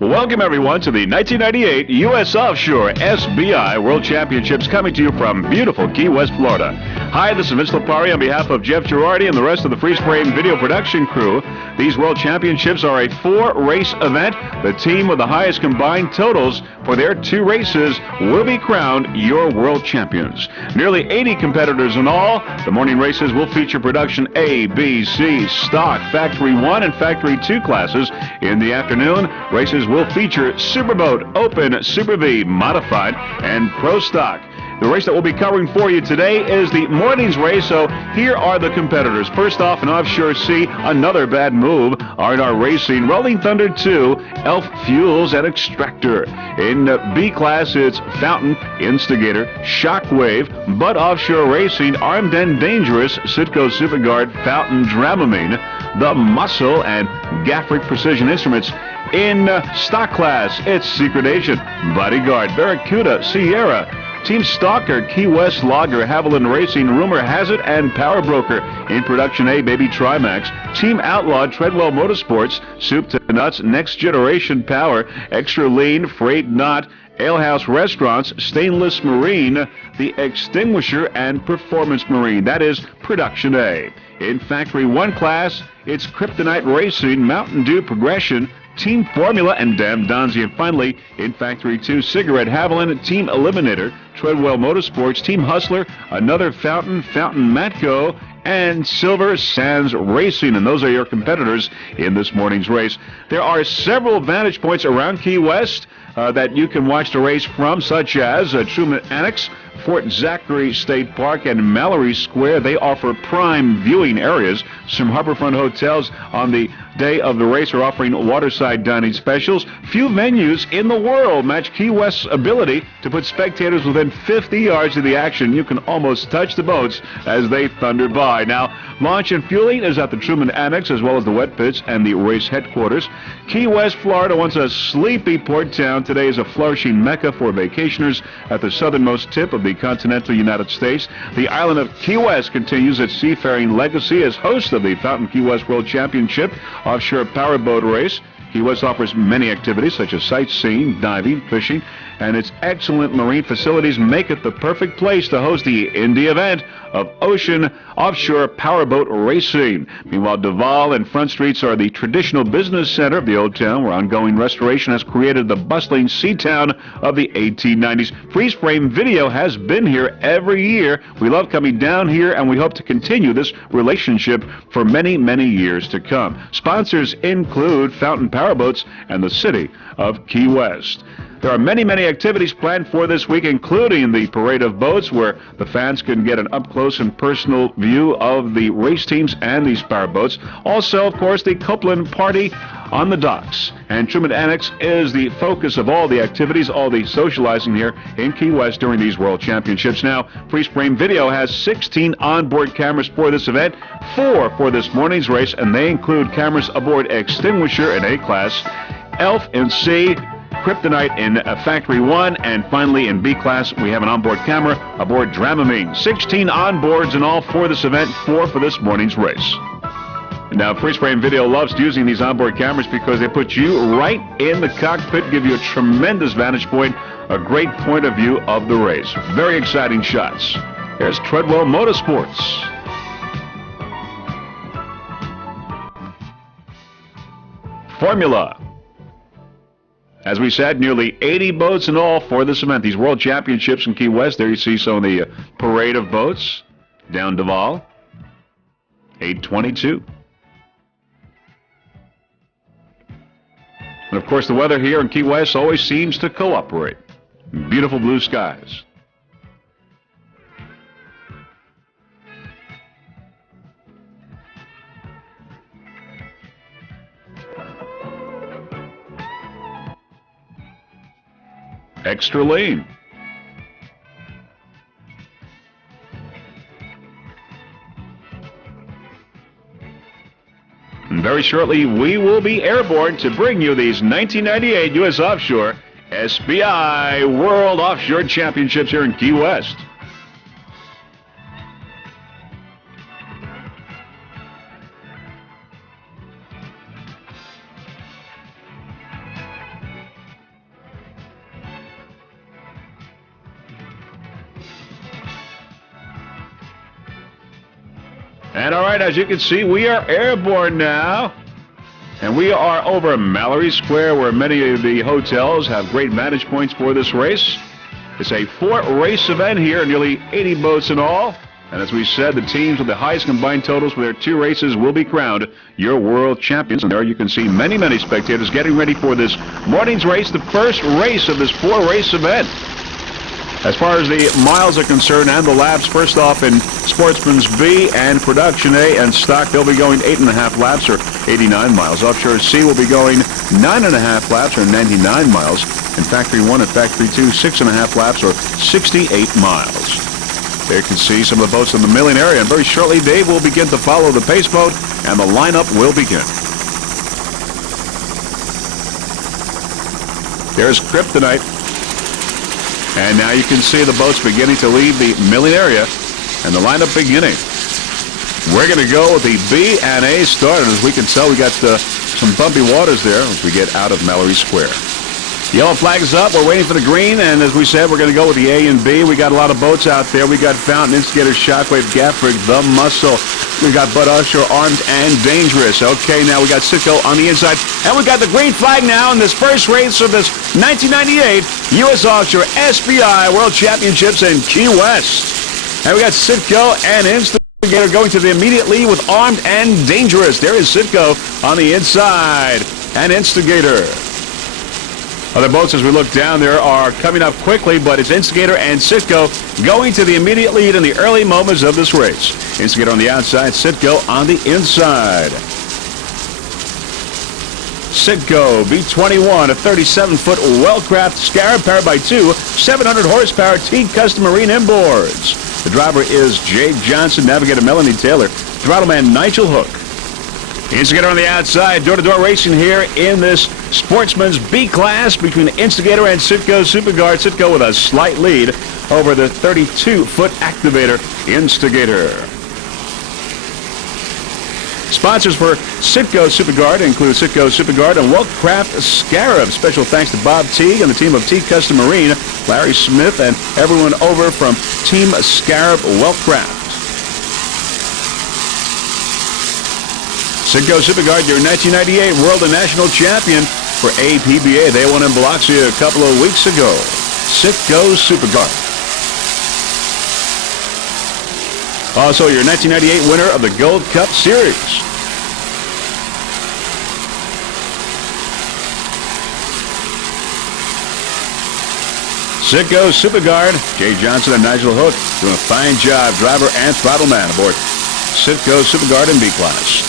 Welcome, everyone, to the 1998 U.S. Offshore SBI World Championships, coming to you from beautiful Key West, Florida. Hi, this is Vince Lopari on behalf of Jeff Girardi and the rest of the Freeze Frame video production crew. These World Championships are a 4-race event. The team with the highest combined totals for their 2 races will be crowned your world champions. Nearly 80 competitors in all. The morning races will feature production A, B, C, Stock, Factory 1, and Factory 2 classes. In the afternoon, races will feature Superboat, Open, Super V, Modified, and Pro Stock. The race that we'll be covering for you today is the morning's race, so here are the competitors. First off, in Offshore C, another bad move, R&R Racing, Rolling Thunder 2, Elf Fuels, and Extractor. In B class, it's Fountain, Instigator, Shockwave, Bud Offshore Racing, Armed and Dangerous, Citgo Superguard, Fountain, Dramamine, The Muscle, and Gaffrick Precision Instruments. In Stock class, it's Secret Agent, Bodyguard, Barracuda, Sierra, Team Stalker, Key West Logger, Haviland Racing, Rumor Has It, and Power Broker. In Production A, Baby Trimax, Team Outlaw, Treadwell Motorsports, Soup to Nuts, Next Generation Power, Extra Lean, Freight Knot, Alehouse Restaurants, Stainless Marine, The Extinguisher, and Performance Marine. That is Production A. In Factory 1 class, it's Kryptonite Racing, Mountain Dew Progression, Team Formula, and Damn Donzi. And finally, in Factory 2, Cigarette Haviland, Team Eliminator, Treadwell Motorsports, Team Hustler, Another Fountain, Fountain Matco, and Silver Sands Racing. And those are your competitors in this morning's race. There are several vantage points around Key West that you can watch the race from, such as Truman Annex, Fort Zachary State Park, and Mallory Square. They offer prime viewing areas. Some harborfront hotels on the day of the race are offering waterside dining specials. Few venues in the world match Key West's ability to put spectators within 50 yards of the action. You can almost touch the boats as they thunder by. Now, launch and fueling is at the Truman Annex, as well as the wet pits and the race headquarters. Key West, Florida, once a sleepy port town, today is a flourishing mecca for vacationers at the southernmost tip of the continental United States. The island of Key West continues its seafaring legacy as host of the Fountain Key West World Championship Offshore Powerboat Race. Key West offers many activities such as sightseeing, diving, fishing, and its excellent marine facilities make it the perfect place to host the Indy event of Ocean Offshore Powerboat Racing. Meanwhile, Duval and Front Streets are the traditional business center of the old town, where ongoing restoration has created the bustling sea town of the 1890s. Freeze Frame Video has been here every year. We love coming down here, and we hope to continue this relationship for many, many years to come. Sponsors include Fountain Powerboats and the City of Key West. There are many, many activities planned for this week, including the Parade of Boats, where the fans can get an up-close and personal view of the race teams and these powerboats. Also, of course, the Copeland Party on the docks. And Truman Annex is the focus of all the activities, all the socializing here in Key West during these World Championships. Now, Freeze Frame Video has 16 onboard cameras for this event, 4 for this morning's race, and they include cameras aboard Extinguisher in A-Class, Elf in C, Kryptonite in Factory 1, and finally in B class we have an onboard camera aboard Dramamine. 16 onboards in all for this event, 4 for this morning's race. Now, Freeze Frame Video loves using these onboard cameras because they put you right in the cockpit, give you a tremendous vantage point, a great point of view of the race. Very exciting shots. Here's Treadwell Motorsports. Formula. As we said, nearly 80 boats in all for this event. These World Championships in Key West, there you see some of the parade of boats. Down Duval, 822. And of course, the weather here in Key West always seems to cooperate. Beautiful blue skies. Extra lean. And very shortly, we will be airborne to bring you these 1998 U.S. Offshore SBI World Offshore Championships here in Key West. And all right, as you can see, we are airborne now. And we are over Mallory Square, where many of the hotels have great vantage points for this race. It's a 4-race event here, nearly 80 boats in all. And as we said, the teams with the highest combined totals for their 2 races will be crowned your world champions. And there you can see many, many spectators getting ready for this morning's race, the first race of this 4-race event. As far as the miles are concerned and the laps, first off in Sportsman's B and Production A and Stock, they'll be going 8.5 laps or 89 miles. Offshore C will be going 9.5 laps or 99 miles. In Factory 1 and Factory 2, 6.5 laps or 68 miles. There you can see some of the boats in the milling area, and very shortly Dave will begin to follow the pace boat and the lineup will begin. There's Kryptonite. And now you can see the boats beginning to leave the milling area and the lineup beginning. We're going to go with the B and A start. And as we can tell, we got some bumpy waters there as we get out of Mallory Square. Yellow flag is up. We're waiting for the green. And as we said, we're going to go with the A and B. We got a lot of boats out there. We got Fountain, Instigator, Shockwave, Gaffrig, The Muscle. We got Bud Offshore, Armed and Dangerous. Okay, now we got Citgo on the inside. And we got the green flag now in this first race of this 1998 U.S. Offshore SBI World Championships in Key West. And we got Citgo and Instigator going to the immediate lead with Armed and Dangerous. There is Citgo on the inside and Instigator. Other boats, as we look down there, are coming up quickly, but it's Instigator and Citgo going to the immediate lead in the early moments of this race. Instigator on the outside, Citgo on the inside. Citgo B21, a 37-foot Wellcraft Scarab powered by 2 700-horsepower T-Custom Marine inboards. The driver is Jake Johnson, navigator Melanie Taylor, throttleman Nigel Hook. Instigator on the outside, door-to-door racing here in this Sportsman's B class between Instigator and Citgo Superguard. Citgo with a slight lead over the 32-foot activator Instigator. Sponsors for Citgo Superguard include Citgo Superguard and Wellcraft Scarab. Special thanks to Bob Teague and the team of T-Custom Marine, Larry Smith, and everyone over from Team Scarab Wellcraft. Citgo Superguard, your 1998 World and National Champion for APBA. They won in Biloxi a couple of weeks ago. Citgo Superguard. Also, your 1998 winner of the Gold Cup Series. Citgo Superguard, Jay Johnson and Nigel Hook doing a fine job. Driver and throttleman aboard Citgo Superguard in B class.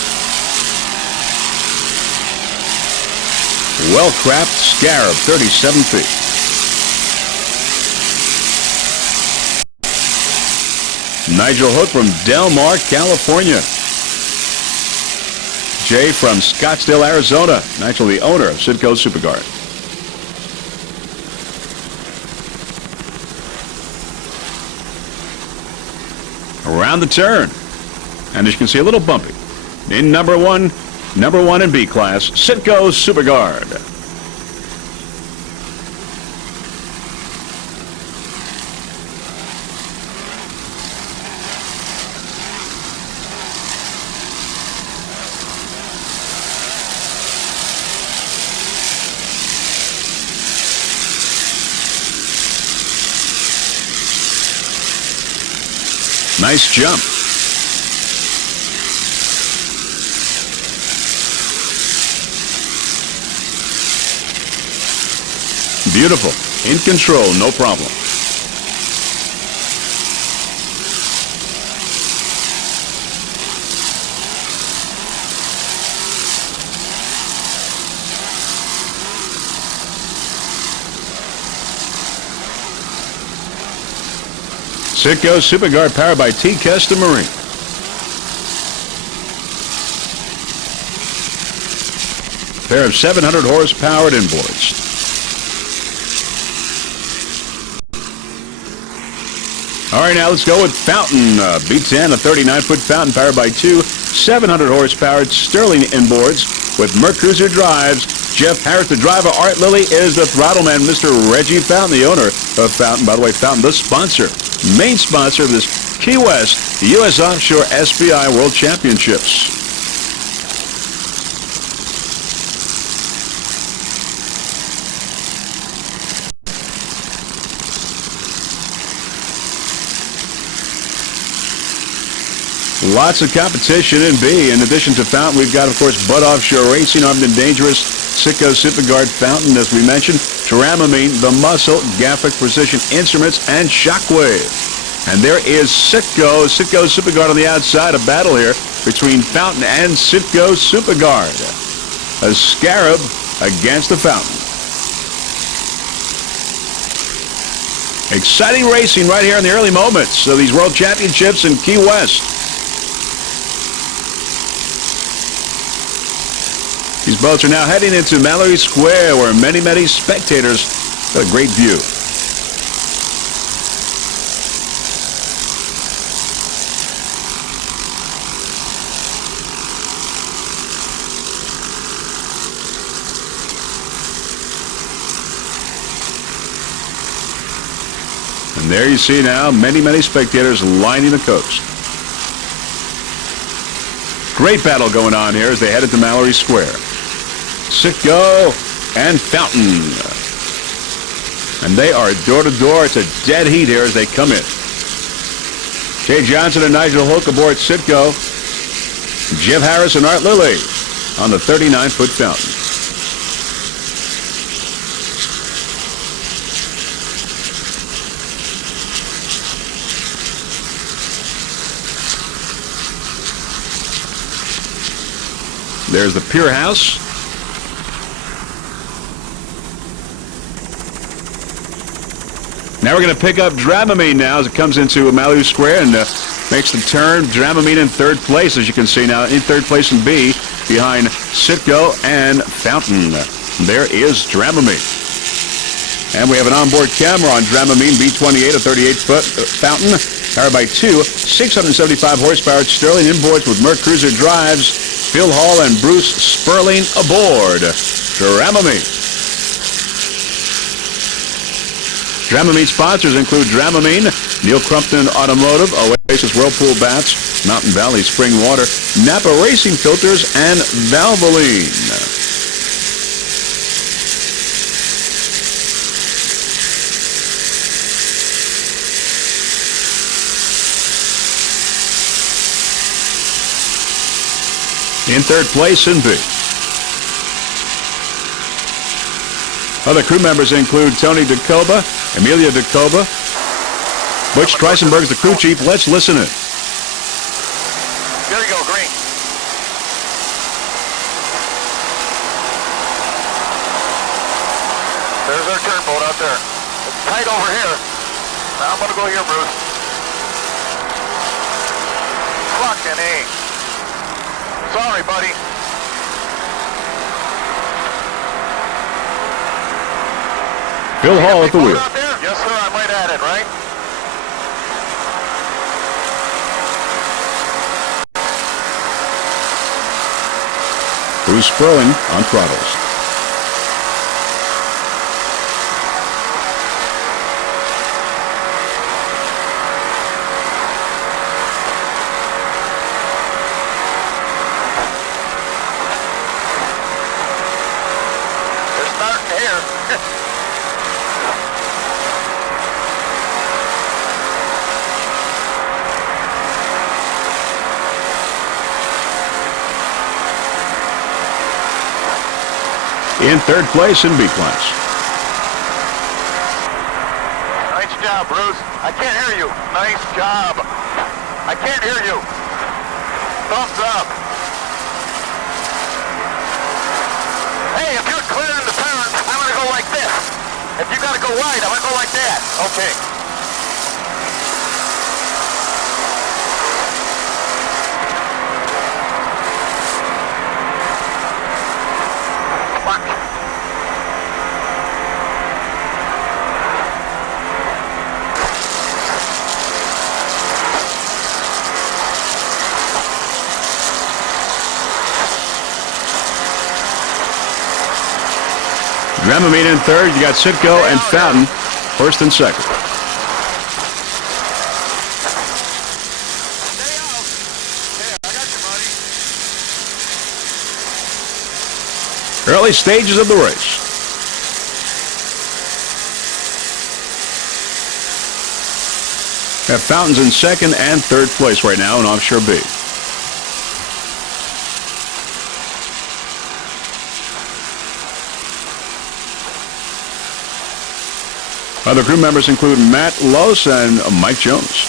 Wellcraft Scarab, 37 feet. Nigel Hook from Del Mar, California. Jay from Scottsdale, Arizona. Nigel, the owner of Citgo Superguard. Around the turn. And as you can see, a little bumpy. In number one in B class, Citgo Superguard. Nice jump. Beautiful. In control, no problem. Citgo Superguard powered by T-Custom Marine. Pair of 700 horsepower inboards. All right, now let's go with Fountain. B10, a 39-foot fountain powered by 2 700 horsepower Sterling inboards with Mercruiser drives. Jeff Harris, the driver. Art Lilly is the throttleman. Mr. Reggie Fountain, the owner of Fountain. By the way, Fountain, the sponsor, main sponsor of this Key West, U.S. Offshore SBI World Championships. Lots of competition in B. In addition to Fountain, we've got, of course, Bud Offshore Racing, Armed and Dangerous, Sitco, Superguard, Fountain, as we mentioned, Dramamine, The Muscle, Gaffic Precision Instruments, and Shockwave. And there is Sitco Superguard on the outside. A battle here between Fountain and Sitco Superguard. A Scarab against the Fountain. Exciting racing right here in the early moments of these World Championships in Key West. These boats are now heading into Mallory Square, where many spectators got a great view. And there you see now many spectators lining the coast. Great battle going on here as they head into Mallory Square. Sitco and Fountain. And they are door to door. It's a dead heat here as they come in. Jay Johnson and Nigel Hook aboard Sitco. Jeff Harris and Art Lilly on the 39-foot Fountain. There's the pier house. Now we're going to pick up Dramamine now as it comes into Mallory Square and makes the turn. Dramamine in third place, as you can see now, in third place in B, behind Sitco and Fountain. There is Dramamine. And we have an onboard camera on Dramamine B28, a 38-foot Fountain, powered by two 675 horsepower Sterling inboards with Merc Cruiser drives. Phil Hall and Bruce Sperling aboard Dramamine. Dramamine sponsors include Dramamine, Neil Crumpton Automotive, Oasis Whirlpool Bats, Mountain Valley Spring Water, Napa Racing Filters, and Valvoline. In third place in B. Other crew members include Tony DeCoba, Amelia DeCoba, Butch Treisenberg's the crew chief. Let's listen in. There you go, green. There's our turnboat out there. It's tight over here. Now I'm going to go here, Bruce. Fucking A. Sorry, buddy. Phil Hall at the wheel. Out there? Yes, sir. I might add it, right? Bruce Sperling on throttles. They're starting here. In third place in B class. Nice job, Bruce. I can't hear you. Nice job. I can't hear you. Thumbs up. Hey, if you're clearing the turn, I'm going to go like this. If you got to go wide, I'm going to go like that. Okay. Dramamine in third. You got Sitco and Fountain first and second. early stages of the race. We have Fountains in second and third place right now in Offshore B. Other crew members include Matt Lose and Mike Jones.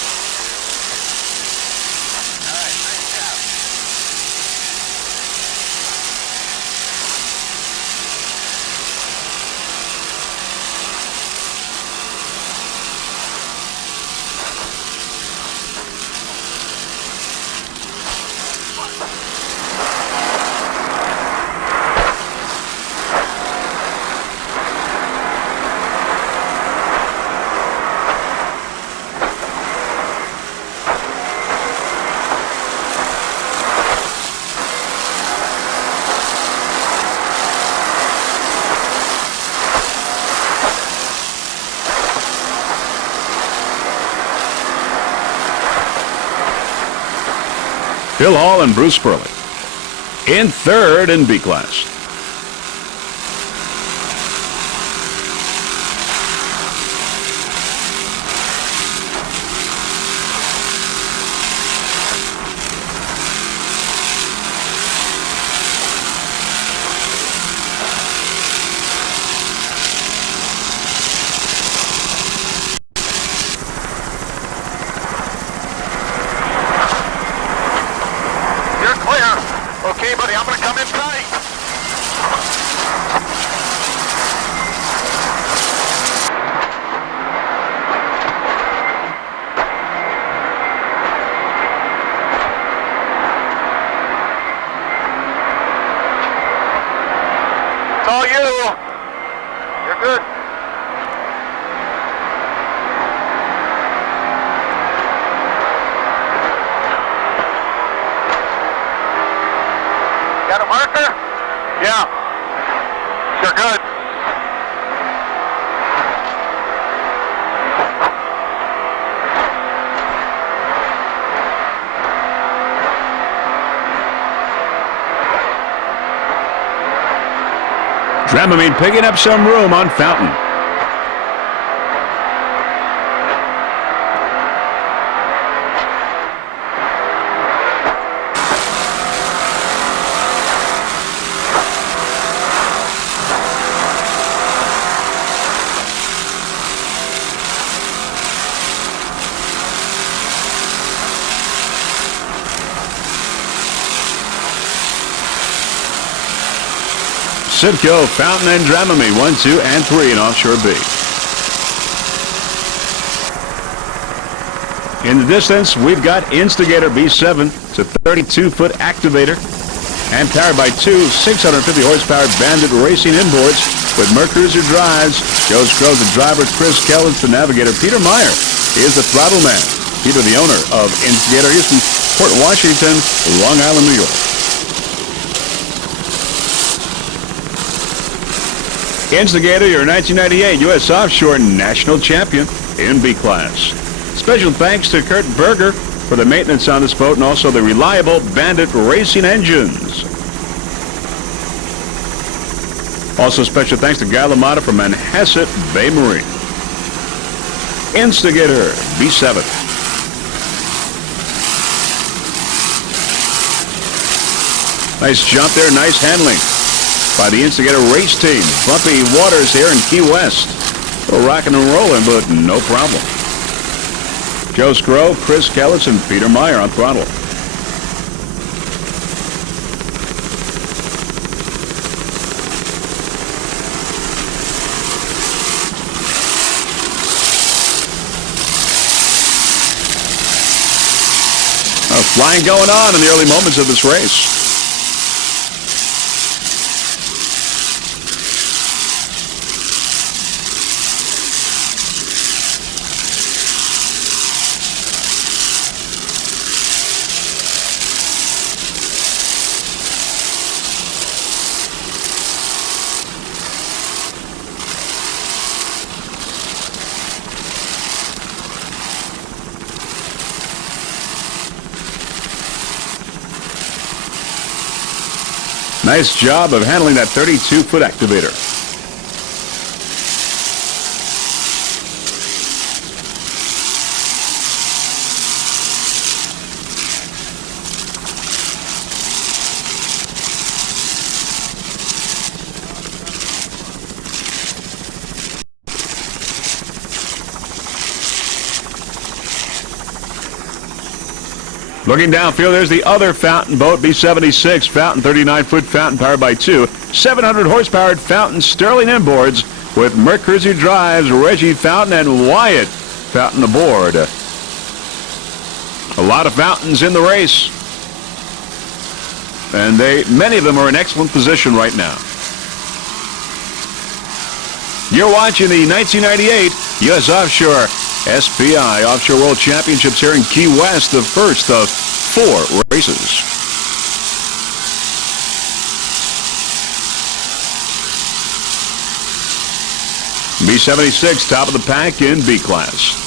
Phil Hall and Bruce Spurley in third in B class. Okay, buddy, I'm going to come in tight. It's all you. You're good. Got a marker? Yeah. You're good. Dramamine picking up some room on Fountain. Simcoe, Fountain, and Dramamine 1, 2, and 3 in Offshore B. In the distance, we've got Instigator B7. It's a 32-foot activator and powered by two 650 horsepower Bandit racing inboards with Mercruiser drives. Joe Scrow, the driver. Chris Kellens, the navigator. Peter Meyer is the throttle man. Peter, the owner of Instigator, is from Port Washington, Long Island, New York. Instigator, your 1998 U.S. Offshore National Champion in B class. Special thanks to Kurt Berger for the maintenance on this boat and also the reliable Bandit racing engines. Also special thanks to Guy LaMotta from Manhasset Bay Marine. Instigator B7. Nice jump there, nice handling by the Instigator race team. Bumpy waters here in Key West. A little rocking and rolling, but no problem. Joe Scrow, Chris Kellens, and Peter Meyer on throttle. Flying going on in the early moments of this race. Nice job of handling that 32-foot activator. Looking downfield, there's the other fountain boat, B-76, fountain, 39-foot fountain powered by two 700 horsepower fountain Sterling inboards with Mercurzi drives, Reggie Fountain and Wyatt Fountain aboard. A lot of fountains in the race, and many of them are in excellent position right now. You're watching the 1998 U.S. Offshore SBI Offshore World Championships here in Key West, the first of 4 races. B-76, top of the pack in B class.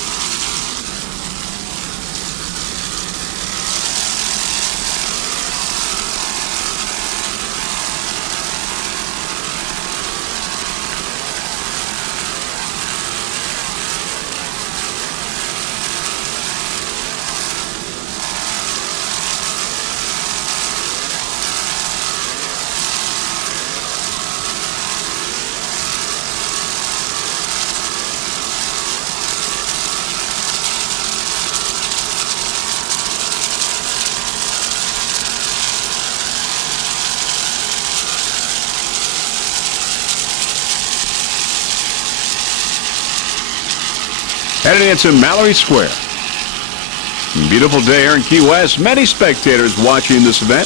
Heading into Mallory Square. Beautiful day here in Key West. Many spectators watching this event.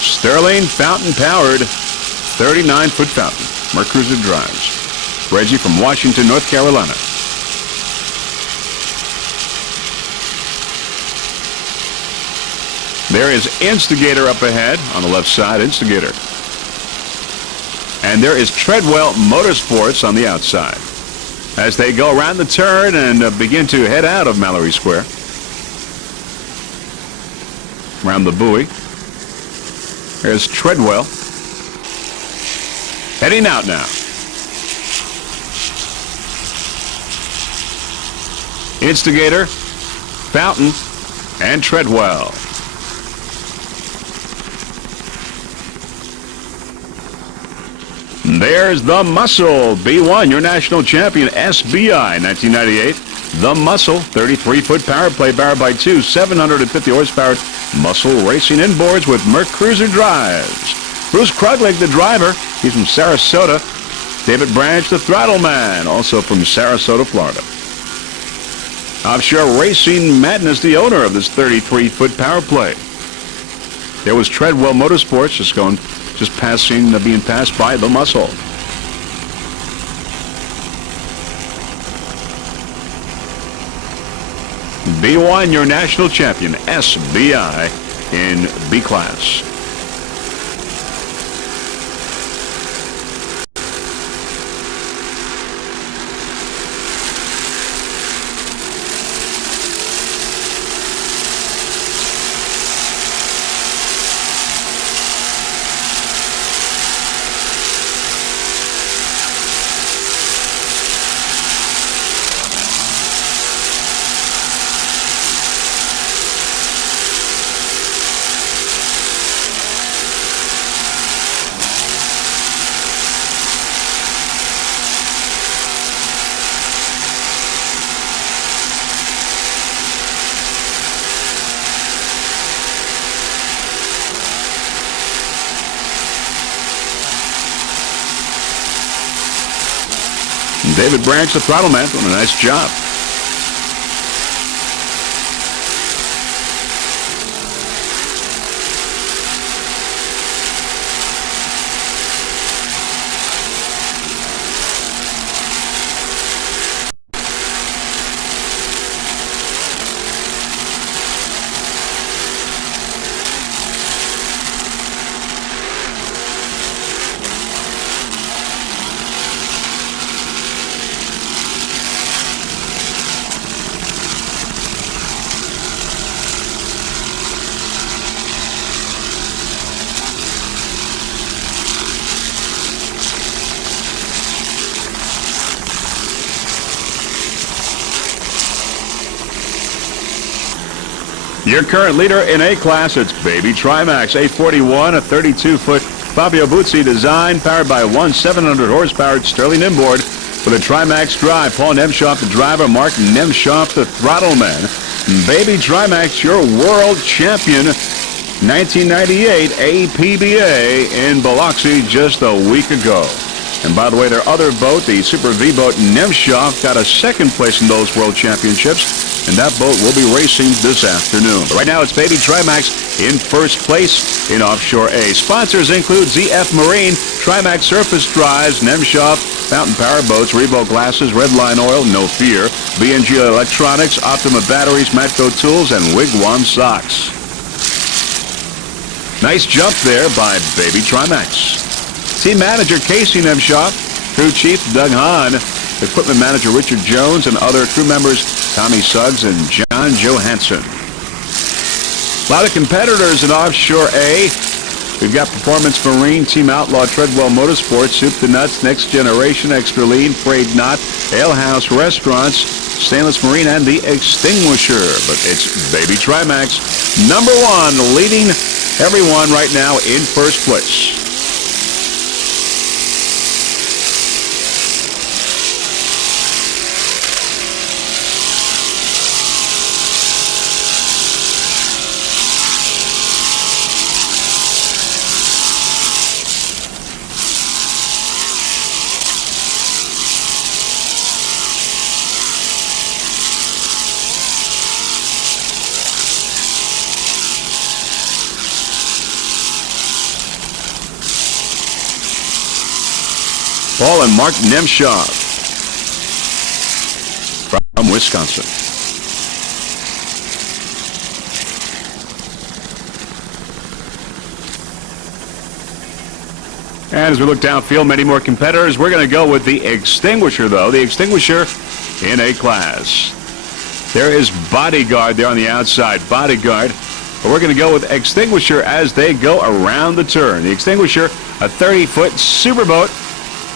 Sterling fountain powered 39-foot fountain. Mercurzi drives. Reggie from Washington, North Carolina. There is Instigator up ahead on the left side, Instigator. And there is Treadwell Motorsports on the outside as they go around the turn and begin to head out of Mallory Square. Around the buoy. There's Treadwell. Heading out now. Instigator, Fountain, and Treadwell. There's the Muscle, B1, your national champion, SBI, 1998. The Muscle, 33-foot power play, powered by two 750 horsepower Muscle racing inboards with Mercurzi drives. Bruce Kruglich, the driver, he's from Sarasota. David Branch, the throttle man, also from Sarasota, Florida. Offshore Racing Madness, the owner of this 33-foot power play. There was Treadwell Motorsports being passed by the Muscle. B1, your national champion, SBI in B class. David Branch, the throttle man, doing a nice job. Your current leader in A-Class, it's Baby Trimax, A41, a 32-foot Powerboat design, powered by one 700-horsepower Sterling inboard with a Trimax drive. Paul Nemshoff, the driver. Mark Nemshoff, the throttle man. Baby Trimax, your world champion. 1998 APBA in Biloxi just a week ago. And by the way, their other boat, the Super V boat Nemshoff, got a second place in those World Championships, and that boat will be racing this afternoon. But right now, it's Baby Trimax in first place in Offshore A. Sponsors include ZF Marine, Trimax Surface Drives, Nemshoff, Fountain Power Boats, Revo Glasses, Redline Oil, No Fear, B&G Electronics, Optima Batteries, Matco Tools, and Wigwam Socks. Nice jump there by Baby Trimax. Team manager Casey Nemshoff, crew chief Doug Hahn, equipment manager Richard Jones, and other crew members Tommy Suggs and John Johansson. A lot of competitors in Offshore A. We've got Performance Marine, Team Outlaw, Treadwell Motorsports, Soup to Nuts, Next Generation, Extra Lean, Frayed Knot, Ale House Restaurants, Stainless Marine, and The Extinguisher. But it's Baby Trimax, number one, leading everyone right now in first place. Paul and Mark Nemshoff from Wisconsin. And as we look downfield, many more competitors. We're going to go with the Extinguisher, though. The Extinguisher in A-Class. There is Bodyguard there on the outside. Bodyguard. But we're going to go with Extinguisher as they go around the turn. The Extinguisher, a 30-foot superboat,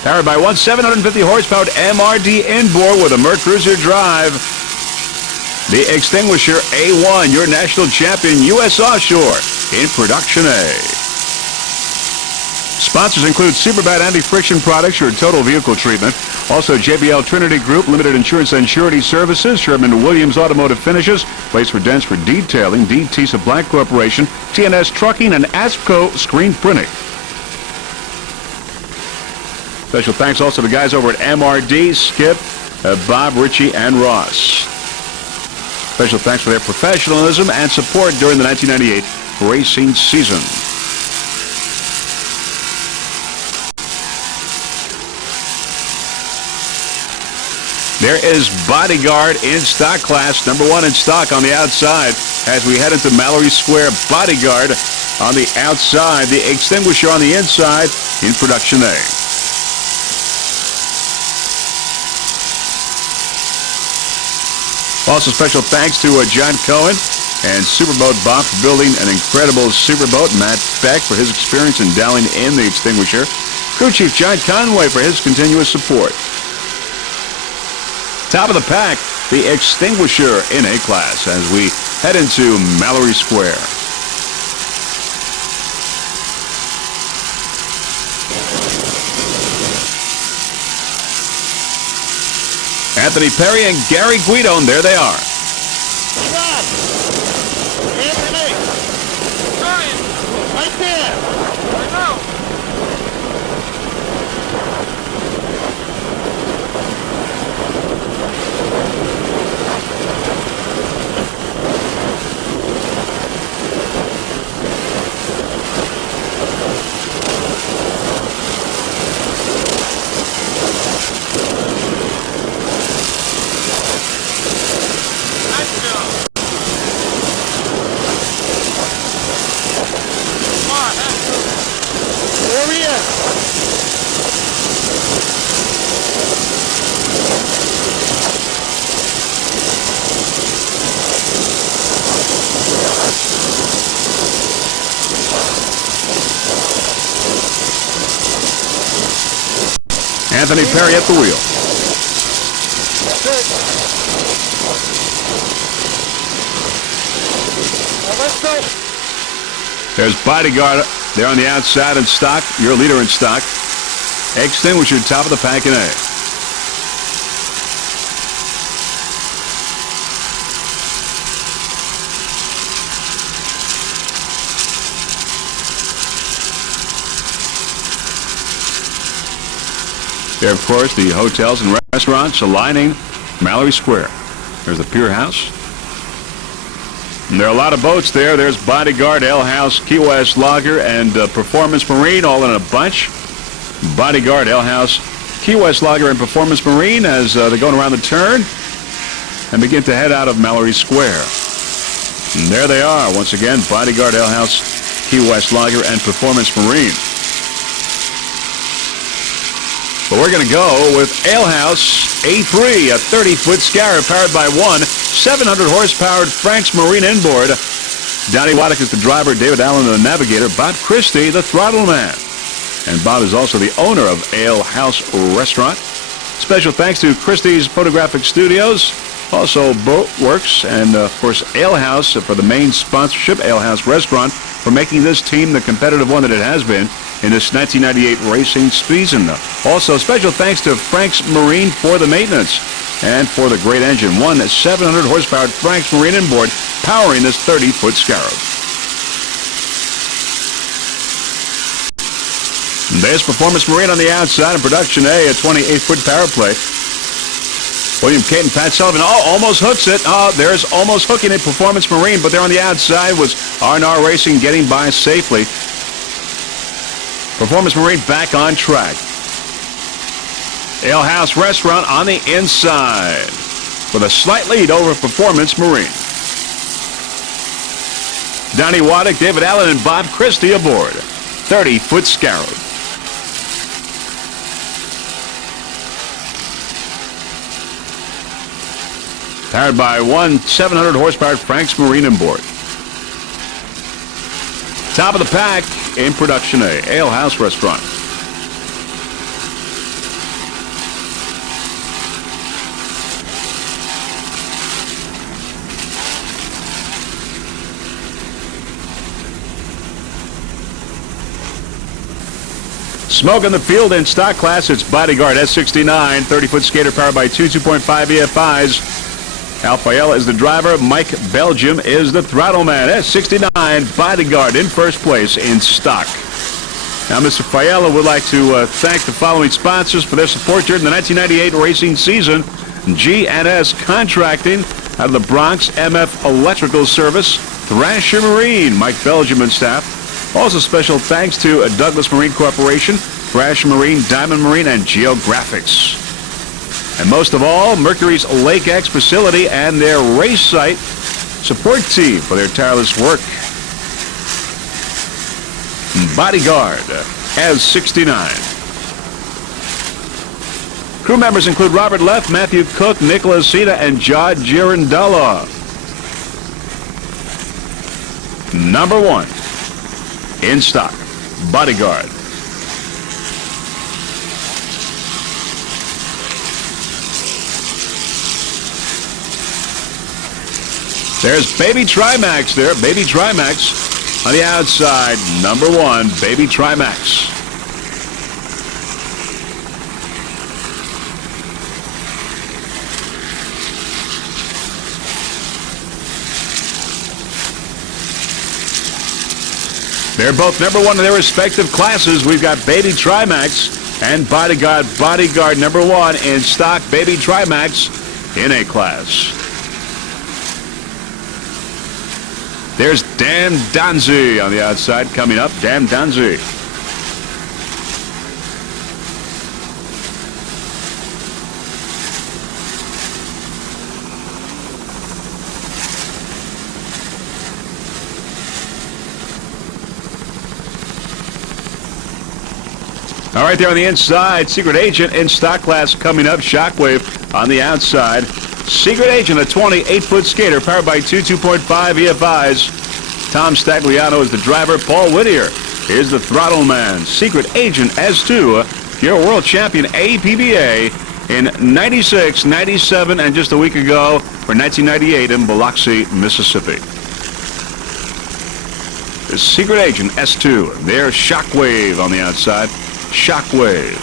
powered by one 750-horsepower MRD inboard with a Mercruiser drive. The Extinguisher A1, your national champion, U.S. Offshore, in Production A. Sponsors include Supercat Anti-Friction Products, your total vehicle treatment. Also, JBL Trinity Group, Limited Insurance and Surety Services, Sherman-Williams Automotive Finishes, Place for Dents for Detailing, DT Supply Corporation, TNS Trucking, and ASPCO Screen Printing. Special thanks also to the guys over at MRD, Skip, Bob, Ritchie, and Ross. Special thanks for their professionalism and support during the 1998 racing season. There is Bodyguard in stock class, number one in stock on the outside as we head into Mallory Square. Bodyguard on the outside, the Extinguisher on the inside in Production A. Also, special thanks to John Cohen and Superboat Bob for building an incredible superboat. Matt Beck for his experience in dialing in the Extinguisher. Crew Chief John Conway for his continuous support. Top of the pack, the Extinguisher in A-Class as we head into Mallory Square. Anthony Perry and Gary Guido, and there they are. Stop! Anthony! Ryan! Right there! I know! Anthony Perry at the wheel. That's it. Let's go. There's Bodyguard there on the outside in stock. Your leader in stock. Extinguisher top of the pack in A. There, of course, the hotels and restaurants aligning Mallory Square. There's the Pier House. And there are a lot of boats there. There's Bodyguard, Ale House, Key West Logger, and Performance Marine all in a bunch. Bodyguard, Ale House, Key West Logger, and Performance Marine as they're going around the turn and begin to head out of Mallory Square. And there they are, once again, Bodyguard, Ale House, Key West Logger, and Performance Marine. But we're going to go with Ale House A3, a 30-foot scarab powered by one 700-horsepower Frank's Marine inboard. Donnie Waddick is the driver, David Allen the navigator, Bob Christie the throttle man. And Bob is also the owner of Ale House Restaurant. Special thanks to Christie's Photographic Studios, also Boatworks, and of course Ale House for the main sponsorship, Ale House Restaurant, for making this team the competitive one that it has been in this 1998 racing season. Also, special thanks to Frank's Marine for the maintenance and for the great engine. One 700-horsepower Frank's Marine inboard powering this 30-foot scarab. There's Performance Marine on the outside in production A, a 28-foot power play. William Cate and Pat Sullivan, almost hooks it. There's almost hooking it, Performance Marine, but there on the outside was R&R Racing getting by safely. Performance Marine back on track. Ale House Restaurant on the inside with a slight lead over Performance Marine. Donnie Waddick, David Allen, and Bob Christie aboard. 30-foot scarab. Powered by one 700-horsepower Frank's Marine inboard. Top of the pack in production A, Ale House Restaurant. Smoke in the field in stock class. It's Bodyguard S69, 30-foot skater powered by two 2.5 EFIs. Al Fayella is the driver. Mike Belgium is the throttle man. S69 Bodyguard in first place in stock. Now, Mr. Fayella would like to thank the following sponsors for their support during the 1998 racing season. G&S Contracting out of the Bronx, MF Electrical Service, Thrasher Marine, Mike Belgium and staff. Also special thanks to Douglas Marine Corporation, Thrasher Marine, Diamond Marine, and Geographics. And most of all, Mercury's Lake X facility and their race site support team for their tireless work. Bodyguard S69. Crew members include Robert Leff, Matthew Cook, Nicholas Sita, and Jod Girandella. Number one in stock, Bodyguard. There's Baby Trimax there. Baby Trimax on the outside. Number one, Baby Trimax. They're both number one in their respective classes. We've got Baby Trimax and Bodyguard. Bodyguard number one in stock. Baby Trimax in A class. There's Dan Donzi on the outside coming up. Dan Donzi. All right, there on the inside, Secret Agent in stock class coming up. Shockwave on the outside. Secret Agent, a 28-foot skater powered by two 2.5 EFIs. Tom Stagliano is the driver. Paul Whittier is the throttle man. Secret Agent S2, your world champion APBA in 96, 97, and just a week ago for 1998 in Biloxi, Mississippi. Secret Agent S2. There's Shockwave on the outside. Shockwave.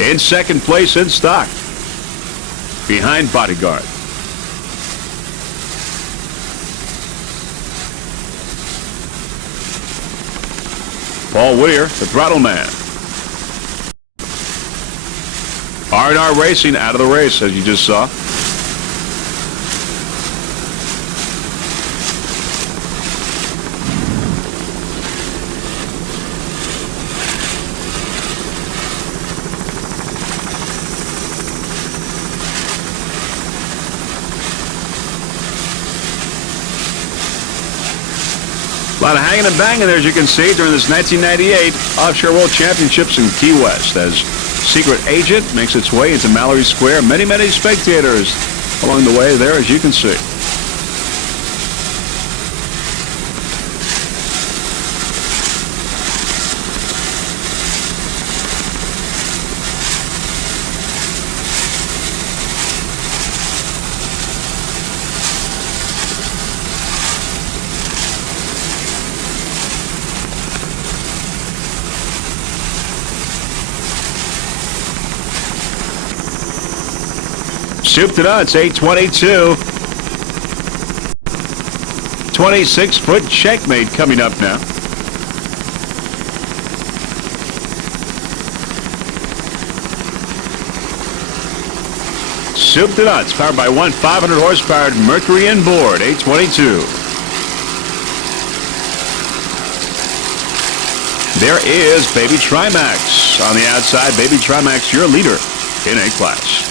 In second place in stock, behind Bodyguard. Paul Whittier, the throttle man. R&R Racing out of the race, as you just saw. A lot of hanging and banging there, as you can see, during this 1998 Offshore World Championships in Key West, as Secret Agent makes its way into Mallory Square. Many, many spectators along the way there, as you can see. Soup to nuts, 822. 26-foot checkmate coming up now. Soup to nuts, powered by one 500 horsepower Mercury inboard, 822. There is Baby Trimax on the outside. Baby Trimax, your leader in A class.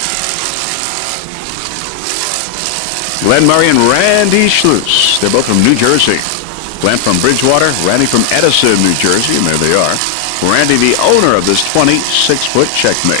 Glenn Murray and Randy Schluss. They're both from New Jersey. Glenn from Bridgewater, Randy from Edison, New Jersey, and there they are. Randy, the owner of this 26-foot checkmate.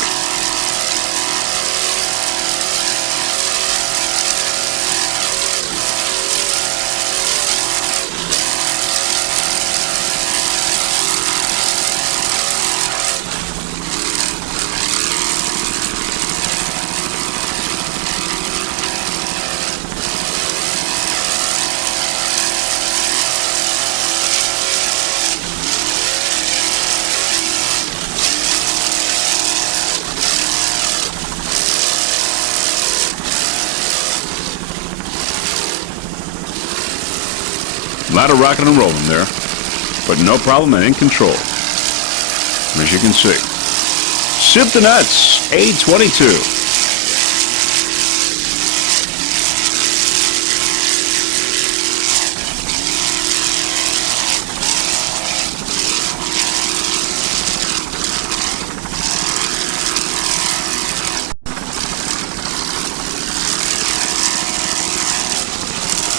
A lot of rocking and rolling there, but no problem and in control, as you can see. Soup to nuts, 822.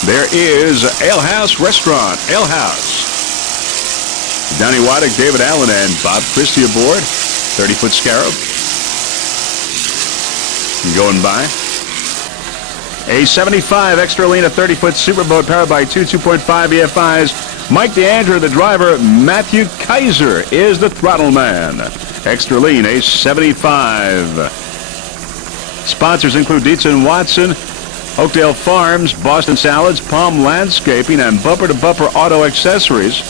There is Ale House Restaurant, Ale House. Donnie Waddick, David Allen, and Bob Christie aboard. 30-foot Scarab. Going by. A 75 extra lean, a 30-foot Superboat powered by two 2.5 EFIs. Mike DeAndre, the driver. Matthew Kaiser is the throttle man. Extra lean, a 75. Sponsors include Dietz & Watson, Oakdale Farms, Boston Salads, Palm Landscaping, and Bumper to Bumper Auto Accessories.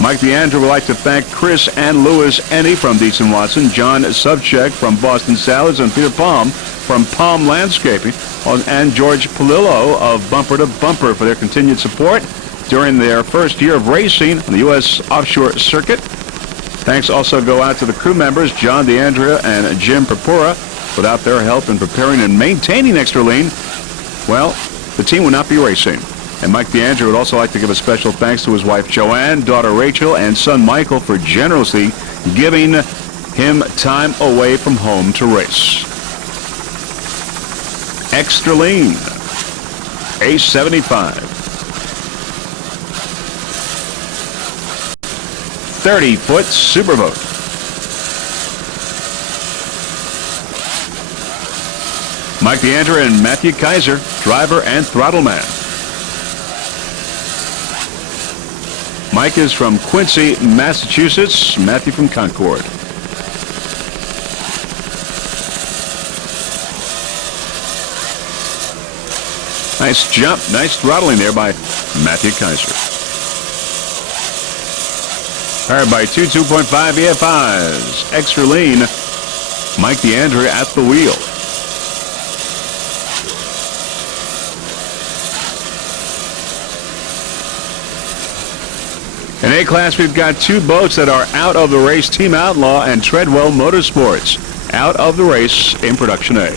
Mike DeAndre would like to thank Chris and Louis Ennie from Dietz & Watson, John Subcheck from Boston Salads, and Peter Palm from Palm Landscaping, and George Polillo of Bumper to Bumper for their continued support during their first year of racing on the U.S. offshore circuit. Thanks also go out to the crew members, John DeAndrea and Jim Purpura. Without their help in preparing and maintaining Extra Lean, well, the team would not be racing. And Mike DeAndre would also like to give a special thanks to his wife Joanne, daughter Rachel, and son Michael for generously giving him time away from home to race. Extra Lean, A75. 30-foot Superboat. Mike DeAndre and Matthew Kaiser, driver and throttle man. Mike is from Quincy, Massachusetts. Matthew from Concord. Nice jump, nice throttling there by Matthew Kaiser. Powered by two 2.5 EFIs. Extra lean, Mike DeAndre at the wheel. In A-Class, we've got two boats that are out of the race, Team Outlaw and Treadwell Motorsports, out of the race in Production A.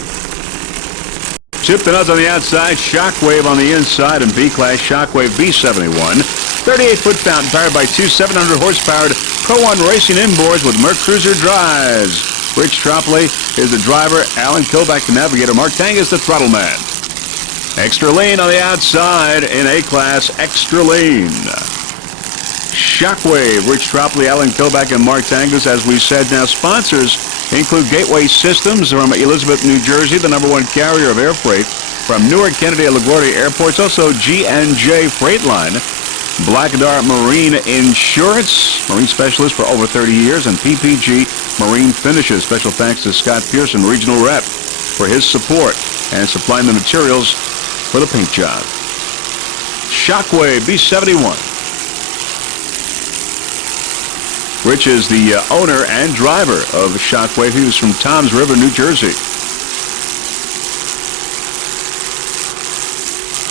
Chip the nuts on the outside, Shockwave on the inside, and B-Class Shockwave B71. 38-foot fountain powered by two 700-horsepowered Pro 1 racing inboards with Merc Cruiser drives. Rich Tropoli is the driver, Alan Kovac the navigator, Mark Tangus the throttle man. Extra lean on the outside in A-Class, extra lean. Shockwave, Rich Tropoli, Alan Kovac, and Mark Tangus. As we said, now sponsors include Gateway Systems from Elizabeth, New Jersey, the #1 carrier of air freight from Newark, Kennedy, and LaGuardia airports. Also, G&J Freight Line, Black Dart Marine Insurance, marine specialist for over 30 years, and PPG Marine Finishes. Special thanks to Scott Pearson, regional rep, for his support and supplying the materials for the paint job. Shockwave B71. Rich is the owner and driver of Shockwave. He was from Toms River, New Jersey.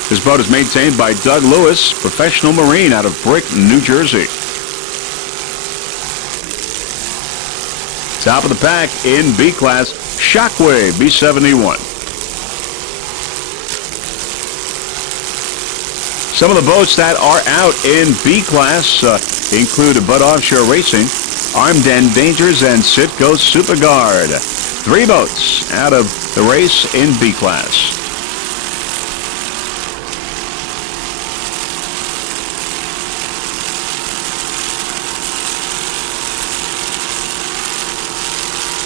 This boat is maintained by Doug Lewis, professional marine out of Brick, New Jersey. Top of the pack in B-Class, Shockwave B71. Some of the boats that are out in B-Class include APBA Offshore Racing, Armed and Dangerous, and Citgo Superguard. 3 boats out of the race in B-Class.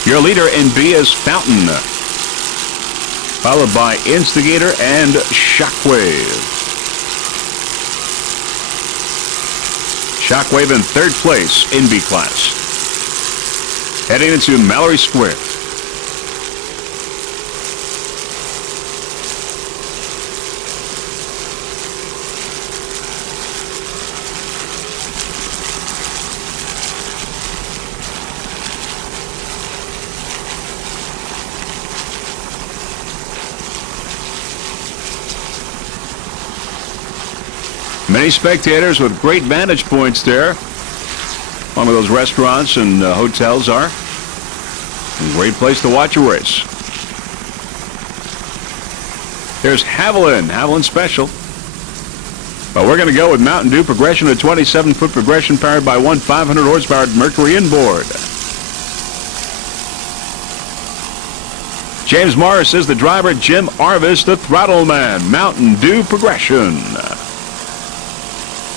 Your leader in B is Fountain, followed by Instigator and Shockwave. Shockwave in 3rd place in B-Class. Heading into Mallory Square. Many spectators with great vantage points there. One of those restaurants and hotels are. A great place to watch a race. There's Haviland Special. But we're going to go with Mountain Dew Progression, a 27-foot progression powered by one 500-horsepower Mercury inboard. James Morris is the driver, Jim Arvis the throttle man. Mountain Dew Progression.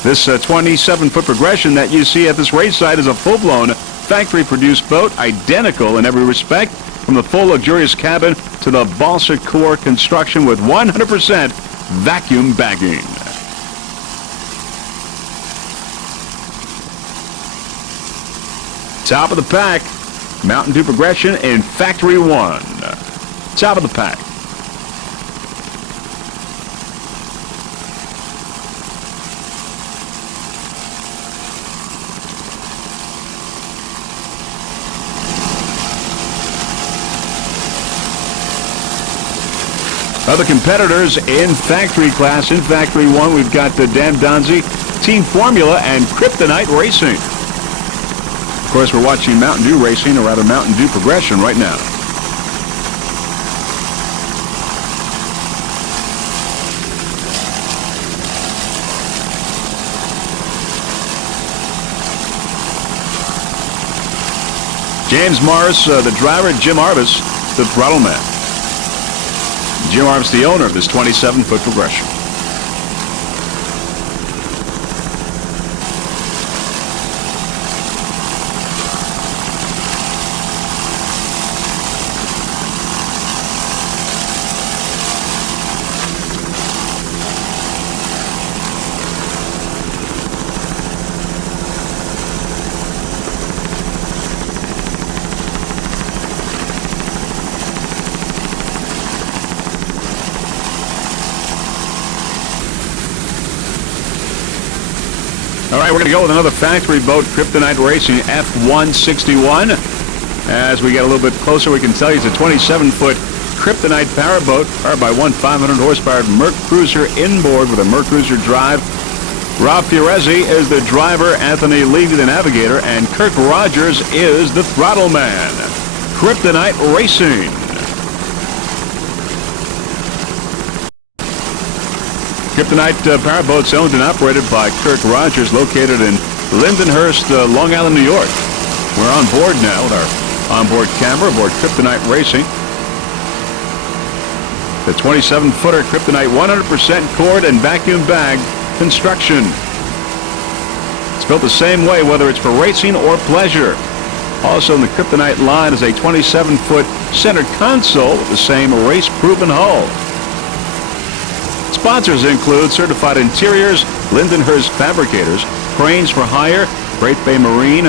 This 27-foot progression that you see at this race site is a full-blown factory-produced boat, identical in every respect, from the full luxurious cabin to the balsa core construction with 100% vacuum bagging. Top of the pack, Mountain Dew Progression in Factory 1. Top of the pack. Other competitors in Factory Class. In Factory 1, we've got the Dan Donzi, Team Formula, and Kryptonite Racing. Of course, we're watching Mountain Dew Racing, or rather Mountain Dew Progression, right now. James Morris, the driver, Jim Arvis, the throttle man. Jim Arvis, the owner of this 27-foot progression. right, we're going to go with another factory boat, Kryptonite Racing F161. As we get a little bit closer, we can tell you it's a 27-foot Kryptonite powerboat, powered by one 500-horsepower Merc Cruiser inboard with a Merc Cruiser drive. Rob Fiorezzi is the driver, Anthony Levy the navigator, and Kirk Rogers is the throttle man. Kryptonite Racing. Kryptonite powerboats owned and operated by Kirk Rogers, located in Lindenhurst, Long Island, New York. We're on board now with our onboard camera aboard Kryptonite Racing. The 27-footer Kryptonite 100% cord and vacuum bag construction. It's built the same way whether it's for racing or pleasure. Also in the Kryptonite line is a 27-foot center console with the same race-proven hull. Sponsors include Certified Interiors, Lindenhurst Fabricators, Cranes for Hire, Great Bay Marine,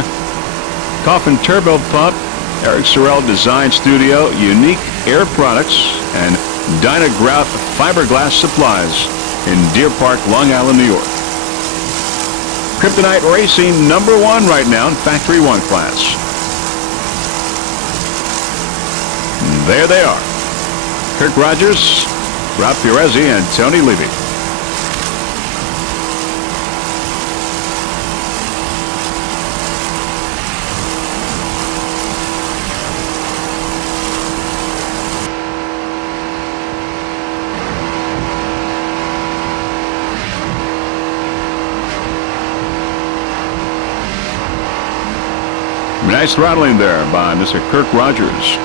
Coffin Turbo Pump, Eric Sorrell Design Studio, Unique Air Products, and Dynagrout Fiberglass Supplies in Deer Park, Long Island, New York. Kryptonite Racing #1 right now in Factory 1 class. And there they are. Kirk Rogers, Rob Fiorezzi, and Tony Levy. Nice throttling there by Mr. Kirk Rogers.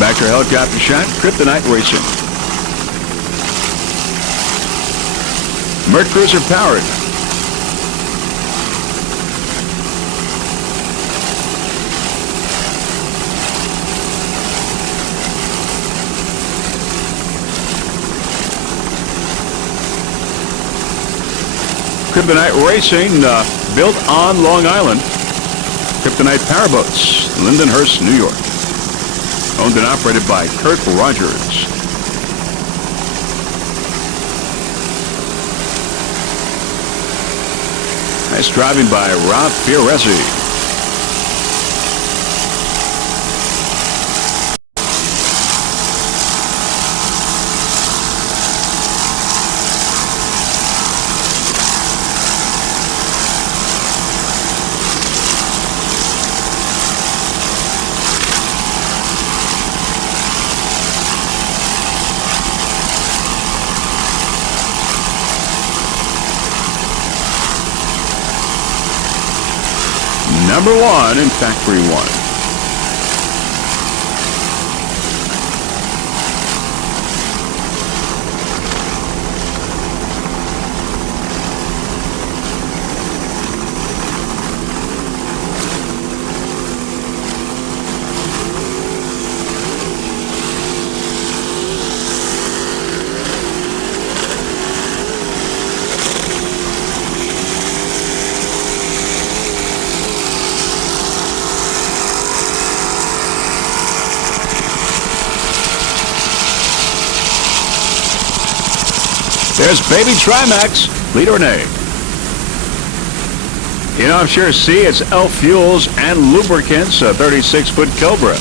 Back to helicopter shot, Kryptonite Racing. Merc Cruiser powered. Kryptonite Racing, built on Long Island. Kryptonite Powerboats, Lindenhurst, New York. Owned and operated by Kirk Rogers. Nice driving by Rob Fiorezzi. #1 in Factory 1. There's Baby Trimax, leader Renee. In Offshore C, it's Elf Fuels and Lubricants, a 36-foot Cobra.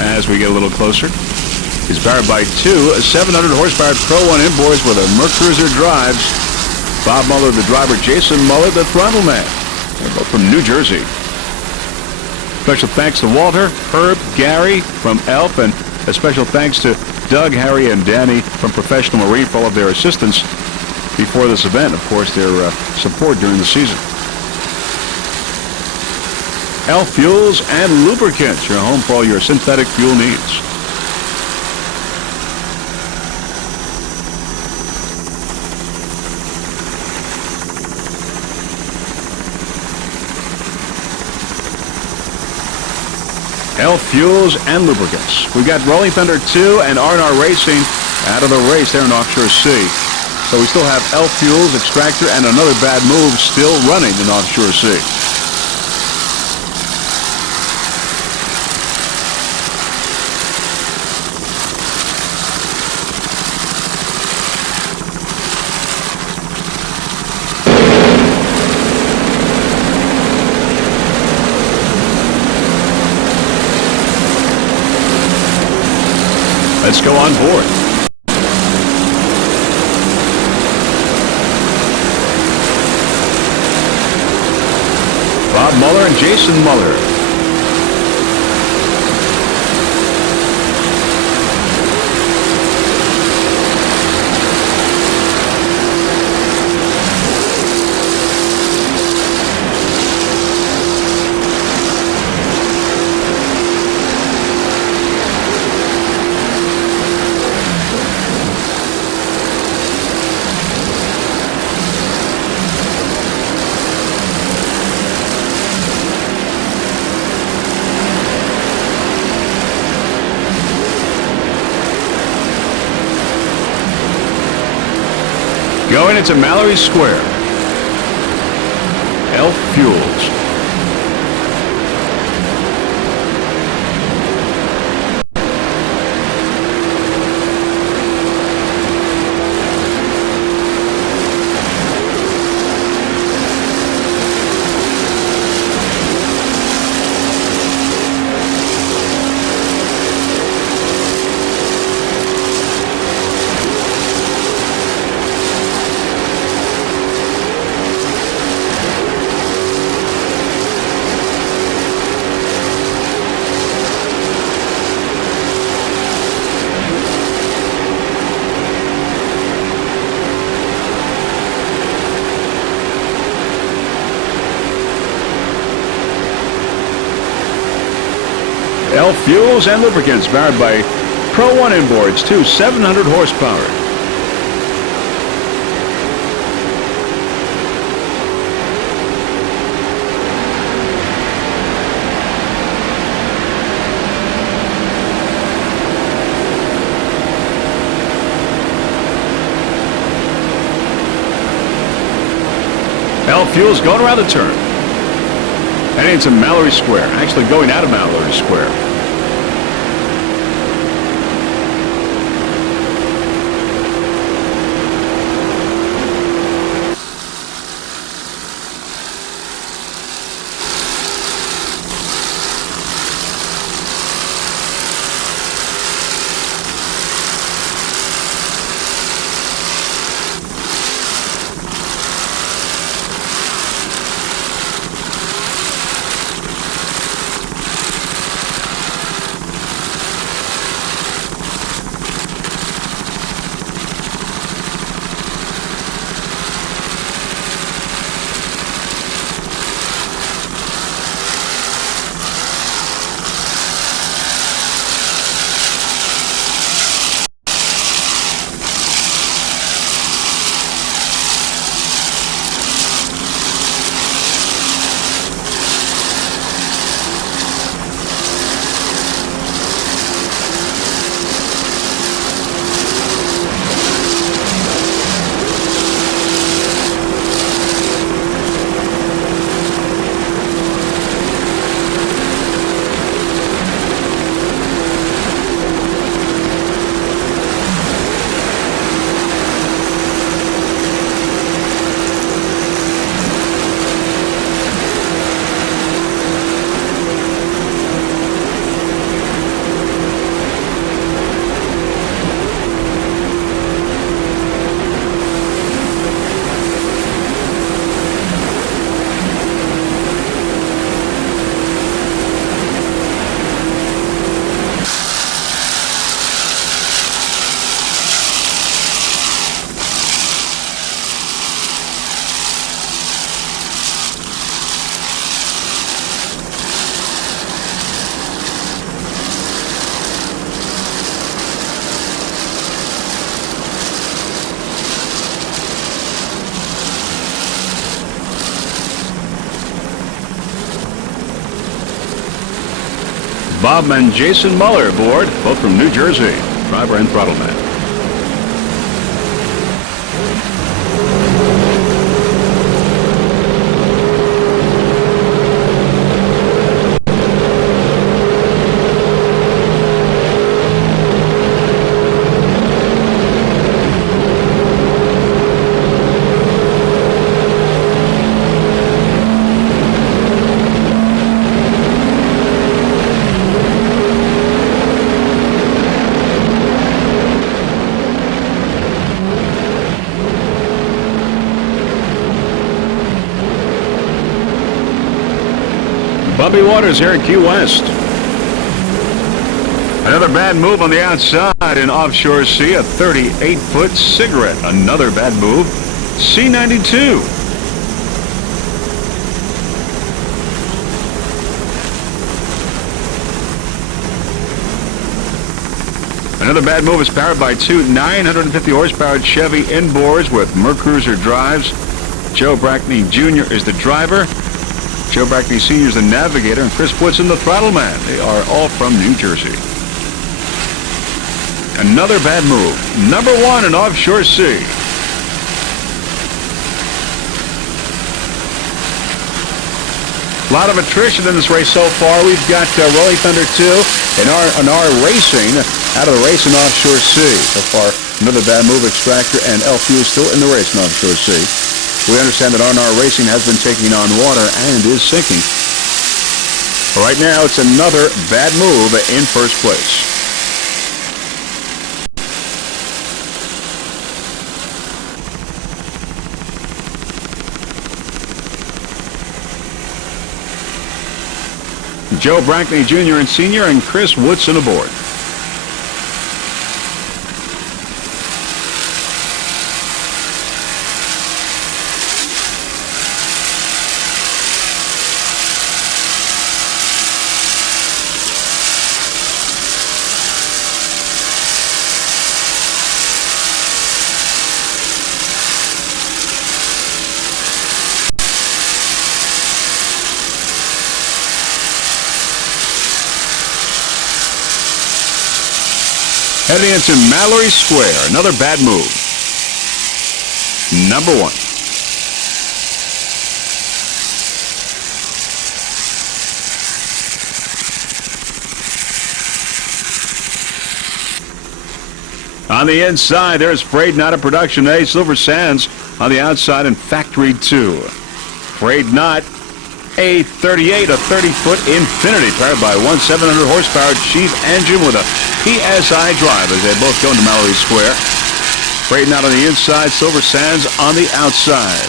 As we get a little closer, it's powered by two 700-horsepower Pro 1 inboards with a Merc Cruiser drives. Bob Muller, the driver, Jason Muller, the throttle man. They're both from New Jersey. Special thanks to Walter, Herb, Gary from Elf, and a special thanks to Doug, Harry, and Danny from Professional Marine for all of their assistance before this event. Of course, their support during the season. Elf Fuels and Lubricants, your home for all your synthetic fuel needs. Elf Fuels and Lubricants. We've got Rolling Thunder 2 and R&R Racing out of the race there in Offshore C. So we still have Elf Fuels, Extractor, and Another Bad Move still running in Offshore C. Let's go on board. Bob Muller and Jason Muller. Going into Mallory Square. Elf Fuels. Elf Fuels and Lubricants, powered by Pro One inboards, 700 horsepower. Elf Fuels going around the turn. Heading into Mallory Square, actually going out of Mallory Square. Bob and Jason Muller aboard, both from New Jersey, driver and throttle man. Bumpy waters here in Key West. Another bad move on the outside in Offshore C, a 38-foot cigarette. Another bad move, C92. Another bad move is powered by two 950 horsepower Chevy inboards with Mercruiser drives. Joe Brackney Jr. is the driver. Joe Brackney Sr. is the navigator, and Chris Woodson the throttle man. They are all from New Jersey. Another bad move. Number one in Offshore C. A lot of attrition in this race so far. We've got Rolling Thunder 2 in our racing out of the race in Offshore C. So far, another bad move. Extractor and LQ is still in the race in Offshore C. We understand that R&R Racing has been taking on water and is sinking. Right now, it's another bad move in first place. Joe Brackney Jr. and Sr. and Chris Woodson aboard. Heading into Mallory Square, another bad move. Number one. On the inside, there's Frayed Knot of Production A, Silver Sands on the outside, and Factory 2. Frayed Knot A38, a 30-foot Infinity powered by one 700 horsepower Chief engine with a PSI drive as they both go into Mallory Square. Frayed Knot on the inside, Silver Sands on the outside.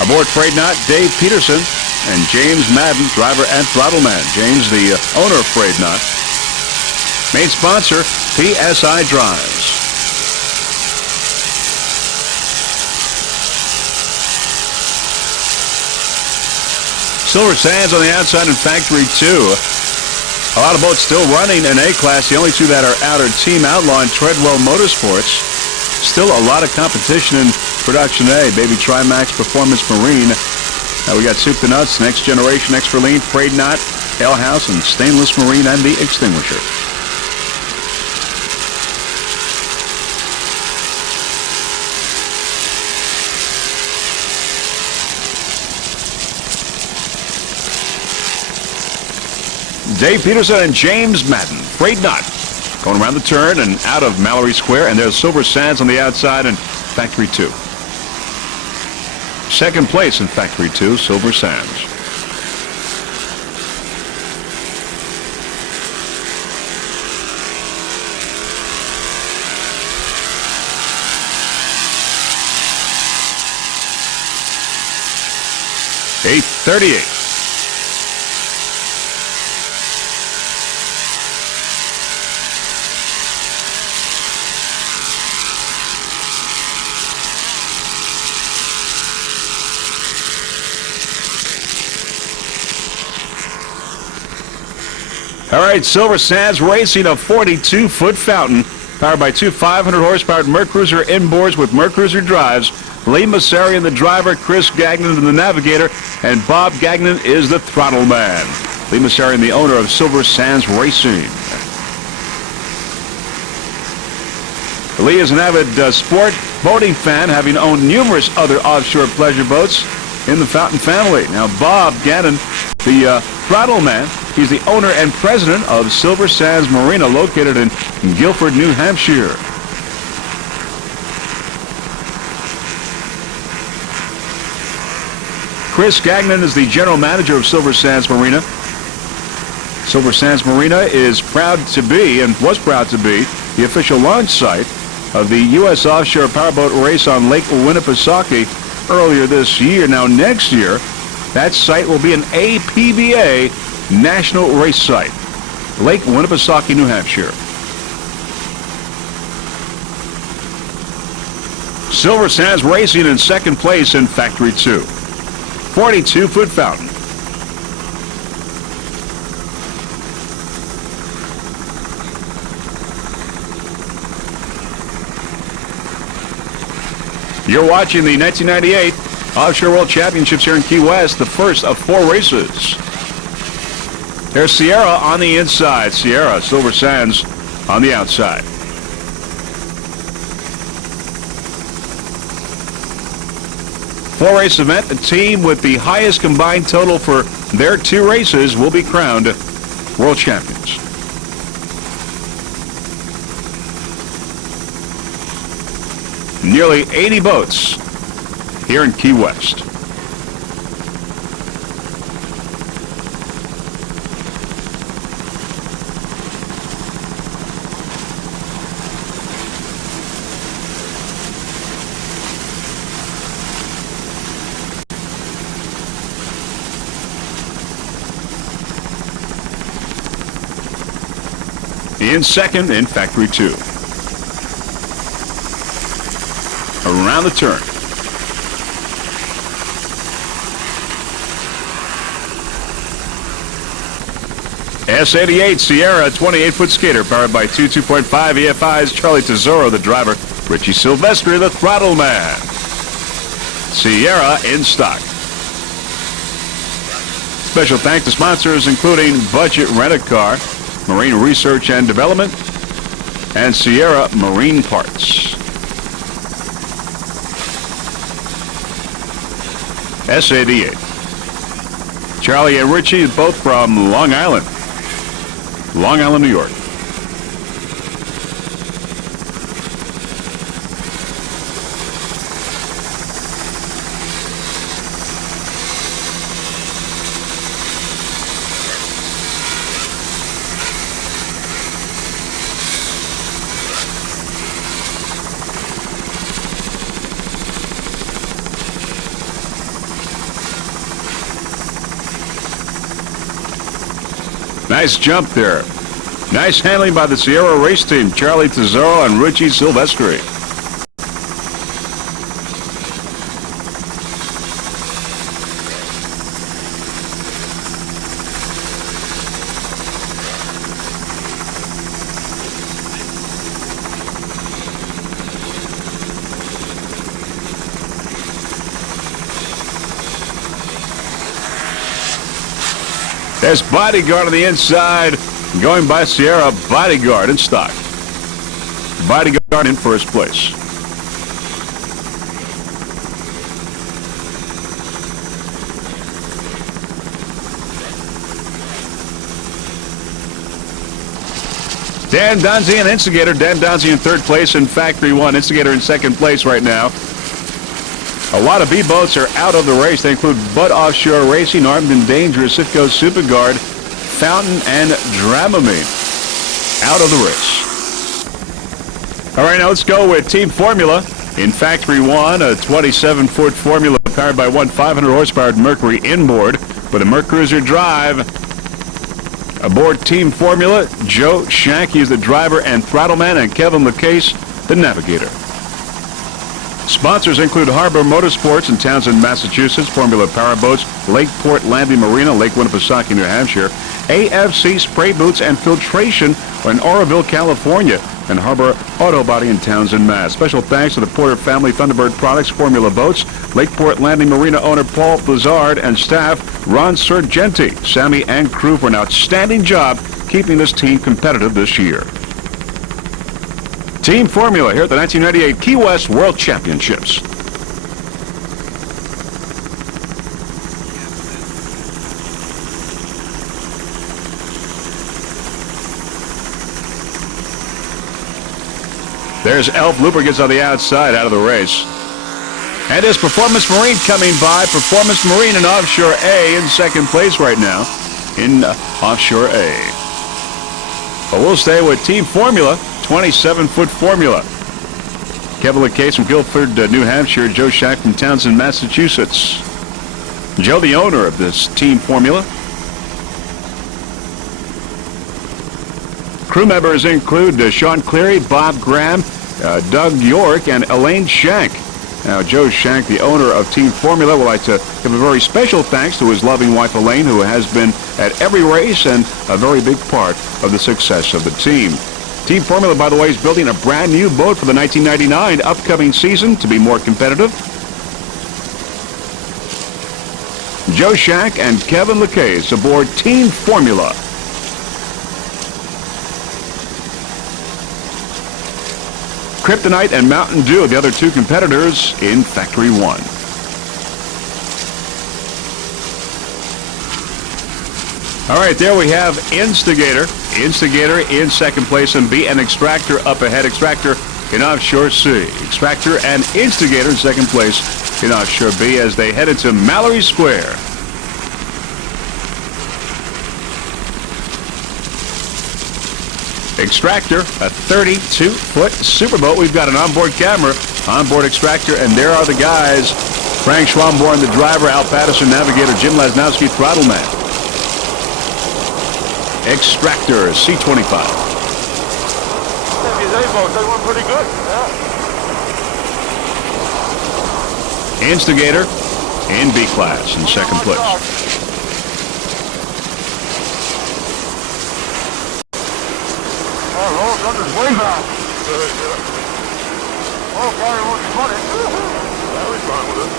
Aboard Frayed Knot, Dave Peterson and James Madden, driver and throttle man. James, the owner of Frayed Knot. Main sponsor, PSI Drives. Silver Sands on the outside in Factory 2. A lot of boats still running in A-Class. The only two that are out are Team Outlaw and Treadwell Motorsports. Still a lot of competition in Production A. Baby Trimax Performance Marine. We got Soup to Nuts, Next Generation, Extra Lean, Frayed Knot, L House, and Stainless Marine, and the Extinguisher. Dave Peterson and James Madden. Frayed Knot going around the turn and out of Mallory Square, and there's Silver Sands on the outside and Factory 2. Second place in Factory 2, Silver Sands. .838. All right, Silver Sands racing a 42-foot fountain powered by two 500-horsepower Mercruiser inboards with Mercruiser drives. Lee Massarian, the driver, Chris Gagnon, the navigator, and Bob Gagnon is the throttle man. Lee Massari, the owner of Silver Sands Racing. Lee is an avid sport boating fan, having owned numerous other offshore pleasure boats in the Fountain family. Now, Bob Gannon, the throttle man, he's the owner and president of Silver Sands Marina, located in Guilford, New Hampshire. Chris Gagnon is the general manager of Silver Sands Marina. Silver Sands Marina is proud to be, and was proud to be, the official launch site of the U.S. Offshore Powerboat race on Lake Winnipesaukee earlier this year. Now, next year, that site will be an APBA national race site. Lake Winnipesaukee, New Hampshire. Silver Sands Racing in second place in Factory 2. 42-foot fountain. You're watching the 1998 Offshore World Championships here in Key West, the first of 4 races. There's Sierra on the inside. Sierra, Silver Sands on the outside. Four-race event. The team with the highest combined total for their 2 races will be crowned world champions. Nearly 80 boats here in Key West. In second in Factory 2. Around the turn. S88 Sierra, 28-foot skater, powered by 2.5 EFIs. Charlie Tesoro, the driver. Richie Silvestri, the throttle man. Sierra in stock. Special thanks to sponsors including Budget Rent-A-Car, Marine Research and Development, and Sierra Marine Parts. S88. Charlie and Richie, both from Long Island, New York. Nice jump there. Nice handling by the Sierra race team, Charlie Tesoro and Richie Silvestri. There's Bodyguard on the inside, going by Sierra. Bodyguard in stock. Bodyguard in first place. Dan Donzi and Instigator. Dan Donzi in third place in Factory 1. Instigator in second place right now. A lot of B-boats are out of the race. They include Bud Offshore Racing, Armed and Dangerous, Sitco Superguard, Fountain, and Dramamine out of the race. All right, now let's go with Team Formula. In Factory 1, a 27-foot Formula powered by one 500-horsepower Mercury inboard with a Mercruiser drive. Aboard Team Formula, Joe Shank is the driver and throttle man, and Kevin LaCase, the navigator. Sponsors include Harbor Motorsports in Townsend, Massachusetts, Formula Powerboats, Lakeport Landing Marina, Lake Winnipesaukee, New Hampshire, AFC Spray Boots and Filtration in Oroville, California, and Harbor Auto Body in Townsend, Mass. Special thanks to the Porter Family Thunderbird Products, Formula Boats, Lakeport Landing Marina owner Paul Blizzard, and staff Ron Sergenti, Sammy, and crew for an outstanding job keeping this team competitive this year. Team Formula here at the 1998 Key West World Championships. There's Elf Lubricants on the outside, out of the race. And is Performance Marine coming by. Performance Marine and Offshore A in second place right now in Offshore A. But we'll stay with Team Formula, 27-foot Formula. Kevin LeCase from Guilford, New Hampshire. Joe Shack from Townsend, Massachusetts. Joe, the owner of this Team Formula. Crew members include Sean Cleary, Bob Graham, Doug York, and Elaine Shank. Now, Joe Shank, the owner of Team Formula, would like to give a very special thanks to his loving wife, Elaine, who has been at every race and a very big part of the success of the team. Team Formula, by the way, is building a brand new boat for the 1999 upcoming season to be more competitive. Joe Shank and Kevin LeCase aboard Team Formula. Kryptonite and Mountain Dew, the other two competitors in Factory 1. All right, there we have Instigator. Instigator in second place in B, and Extractor up ahead. Extractor in Offshore C. Extractor and Instigator in second place in Offshore B as they head into Mallory Square. Extractor, a 32-foot superboat. We've got an onboard camera, onboard Extractor, and there are the guys. Frank Schwamborn, the driver, Al Patterson, navigator, Jim Lasnowski, throttle man. Extractor, C25. These A-boats, they went pretty good. Yeah. Instigator in B class in second place. Way back. Oh, Gary looks funny. Gary's fine with it.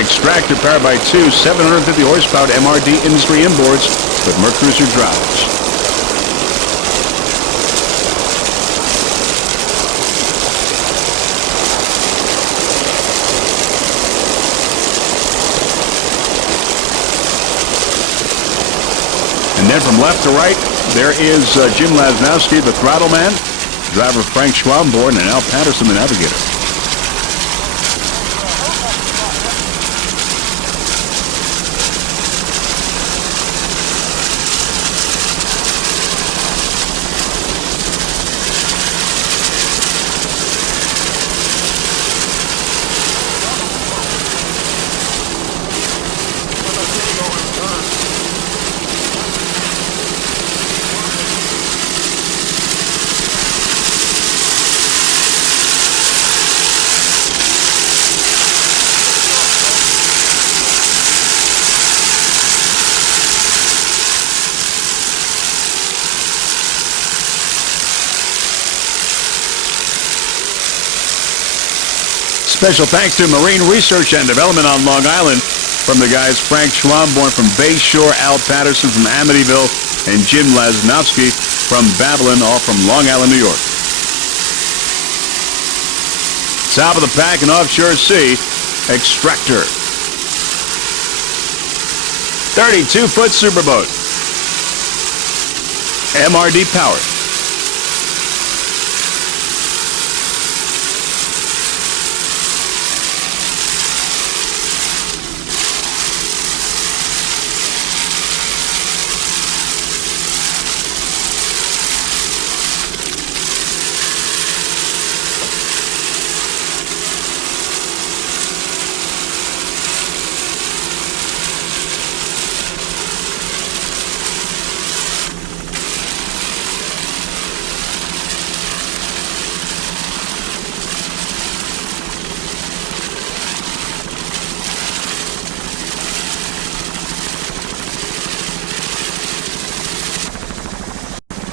Extractor powered by two 750 horsepower MRD industry inboards with Mercruiser drives. And then from left to right, there is Jim Lasnowski, the throttle man, driver Frank Schwamborn, and Al Patterson, the navigator. Special thanks to Marine Research and Development on Long Island from the guys Frank Schwamborn from Bayshore, Al Patterson from Amityville, and Jim Lasnowski from Babylon, all from Long Island, New York. Top of the pack in Offshore C, Extractor. 32-foot superboat. MRD powered.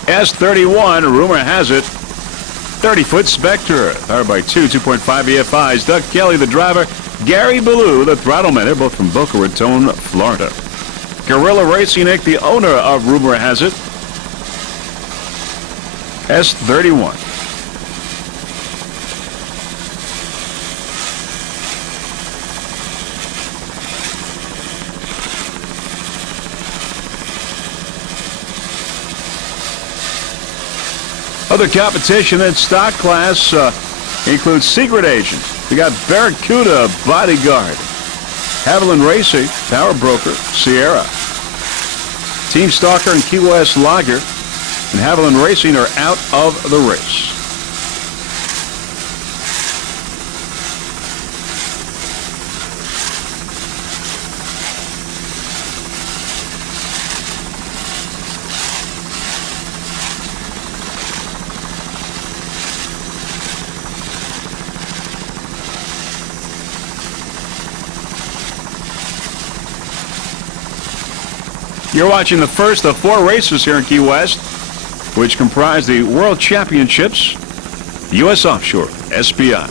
S31, rumor has it, 30-foot Spectre, powered by two 2.5 EFIs. Doug Kelly, the driver. Gary Ballou, the throttle man. They're both from Boca Raton, Florida. Gorilla Racing Inc., the owner of rumor has it, S31. Other competition in stock class includes Secret Agent. We got Barracuda Bodyguard, Haviland Racing, Power Broker, Sierra, Team Stalker and Key West Lager, and Haviland Racing are out of the race. You're watching the first of four races here in Key West, which comprise the World Championships, U.S. Offshore, SBI.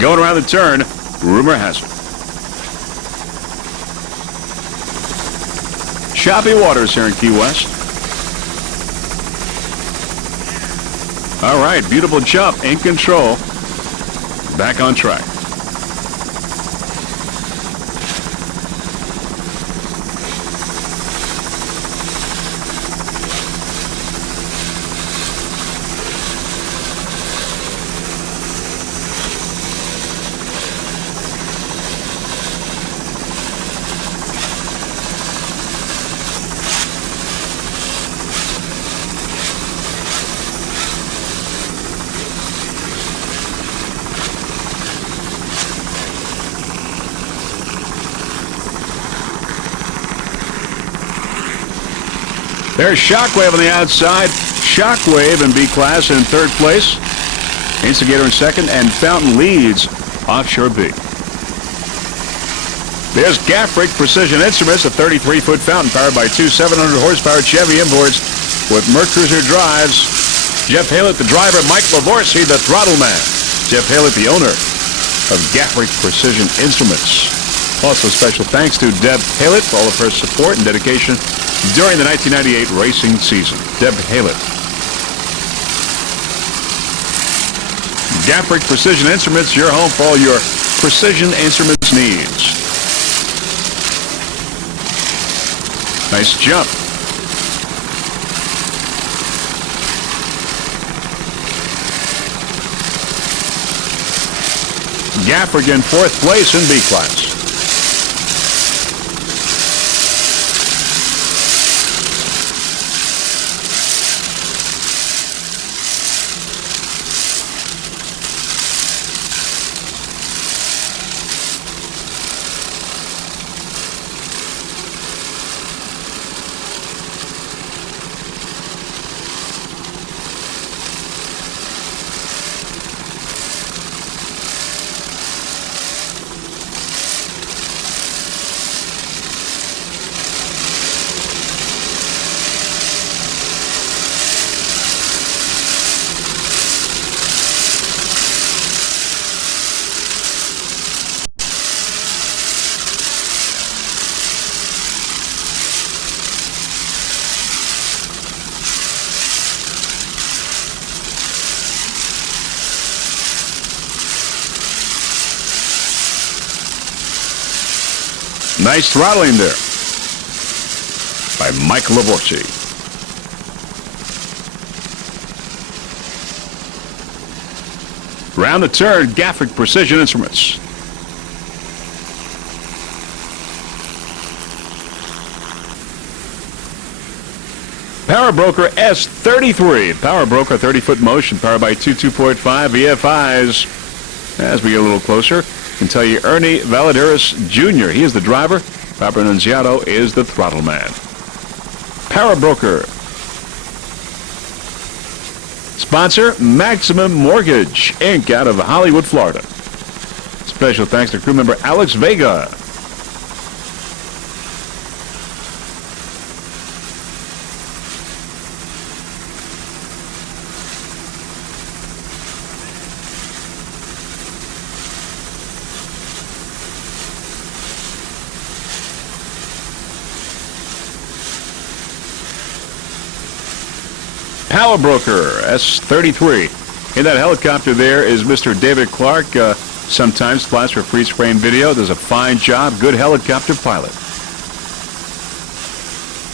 Going around the turn, rumor has it. Choppy waters here in Key West. All right, beautiful jump, in control, back on track. There's Shockwave on the outside. Shockwave in B class in third place. Instigator in second, and Fountain leads Offshore B. There's Gaffrick Precision Instruments, a 33-foot fountain powered by two 700-horsepower Chevy inboards with Mercruiser drives. Jeff Haylett, the driver. Mike Lavorsi, the throttle man. Jeff Haylett, the owner of Gaffrick Precision Instruments. Also, special thanks to Deb Haylett for all of her support and dedication during the 1998 racing season. Deb Haylett. Gaffrick Precision Instruments, your home for all your precision instruments needs. Nice jump. Gaffrick in fourth place in B class. Nice throttling there by Mike Lavorsi. Round the turn, Gaffrick Precision Instruments. Power Broker S33. Power Broker 30-foot motion powered by two 2.5 EFIs. As we get a little closer, I can tell you Ernie Valadares Jr. He is the driver. Papa Annunziato is the throttle man. Power Broker. Sponsor, Maximum Mortgage, Inc. out of Hollywood, Florida. Special thanks to crew member Alex Vega. Powerbroker S33. In that helicopter there is Mr. David Clark, sometimes flies for freeze frame video. Does a fine job. Good helicopter pilot.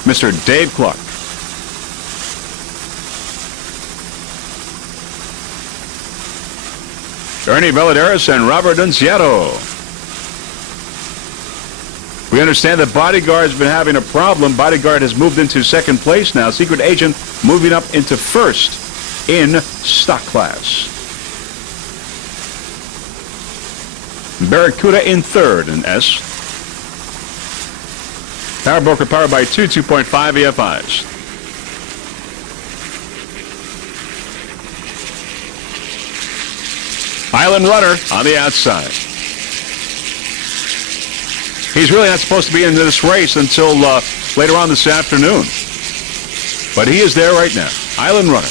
Mr. Dave Clark. Ernie Valadares and Robert Nunziato. We understand that Bodyguard has been having a problem. Bodyguard has moved into second place now. Secret Agent moving up into first in stock class. Barracuda in third in S. Powerbroker powered by 2.5 EFIs. Island Runner on the outside. He's really not supposed to be in this race until later on this afternoon. But he is there right now. Island Runner.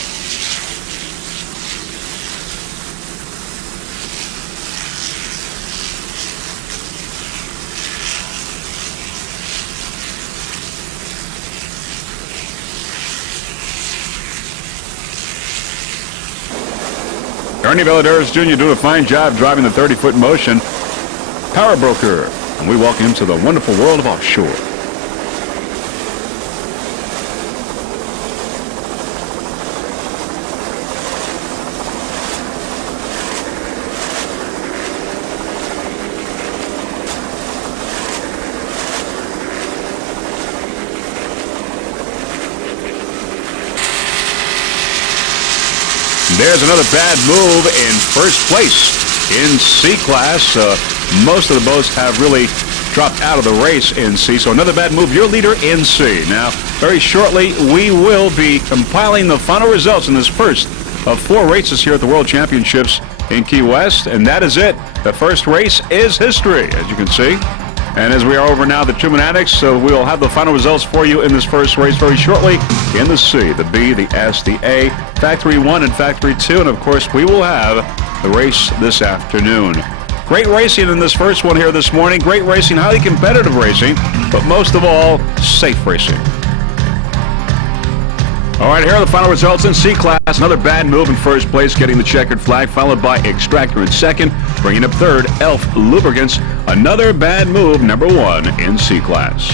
Ernie Valadares Jr. doing a fine job driving the 30-foot motion. Powerbroker. And we welcome him to the wonderful world of offshore. There's another bad move in first place in C class. Most of the boats have really dropped out of the race in C, so another bad move. Your leader in C. Now, very shortly, we will be compiling the final results in this first of 4 races here at the World Championships in Key West, and that is it. The first race is history, as you can see. And as we are over now, the Truman Annex, so we'll have the final results for you in this first race very shortly in the C, the B, the S, the A, Factory 1 and Factory 2, and of course we will have the race this afternoon. Great racing in this first one here this morning. Great racing, highly competitive racing, but most of all, safe racing. All right, here are the final results in C class. Another bad move in first place, getting the checkered flag, followed by Extractor in second. Bringing up third, Elf Lubricants. Another bad move, number 1 in C class.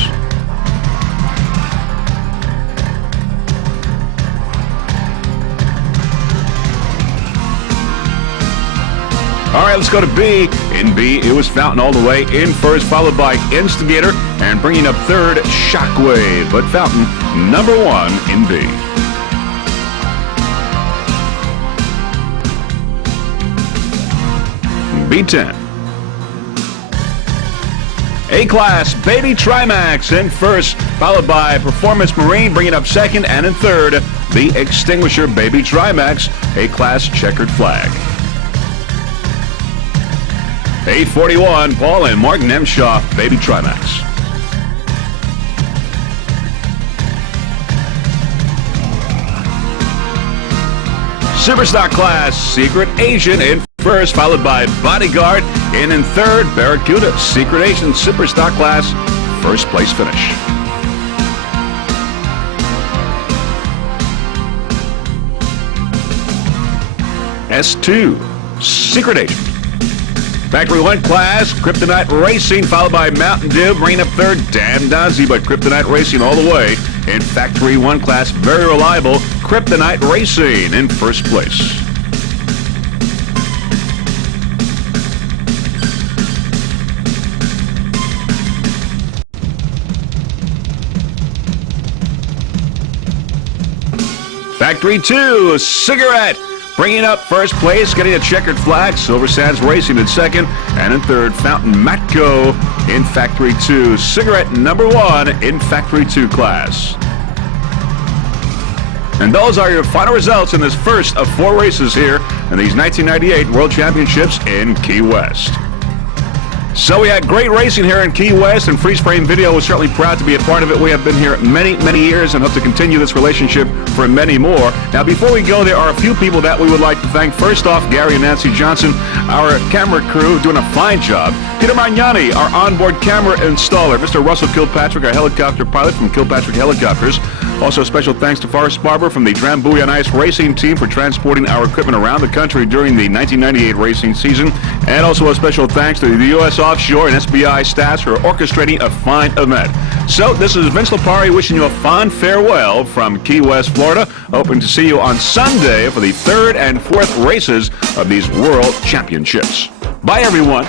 All right, let's go to B. In B, it was Fountain all the way in first, followed by Instigator, and bringing up third, Shockwave. But Fountain, number 1 in B. B10. A-Class, Baby Trimax in first, followed by Performance Marine, bringing up second, and in third, the Extinguisher Baby Trimax, A-Class checkered flag. A41, Paul and Mark Nemshoff, Baby Trimax. Superstock class, Secret Agent in first, followed by Bodyguard, and in third, Barracuda, Secret Agent, Superstock class, first place finish. S2, Secret Agent. Factory 1 class, Kryptonite Racing, followed by Mountain Dew, bringing up third, Damn Dazzy, but Kryptonite Racing all the way. In Factory 1 class, very reliable, Kryptonite Racing in first place. Factory 2, Cigarette. Bringing up first place, getting a checkered flag, Silver Sands Racing in second, and in third, Fountain Matco in Factory 2. Cigarette number 1 in Factory 2 class. And those are your final results in this first of 4 races here in these 1998 World Championships in Key West. So we had great racing here in Key West, and Freeze Frame Video was certainly proud to be a part of it. We have been here many, many years and hope to continue this relationship for many more. Now, before we go, there are a few people that we would like to thank. First off, Gary and Nancy Johnson, our camera crew, doing a fine job. Peter Magnani, our onboard camera installer. Mr. Russell Kilpatrick, our helicopter pilot from Kilpatrick Helicopters. Also, special thanks to Forrest Barber from the Drambuie on Ice racing team for transporting our equipment around the country during the 1998 racing season. And also a special thanks to the U.S. Offshore and SBI staffs for orchestrating a fine event. So, this is Vince Lipari wishing you a fond farewell from Key West, Florida. Hoping to see you on Sunday for the third and fourth races of these World Championships. Bye, everyone.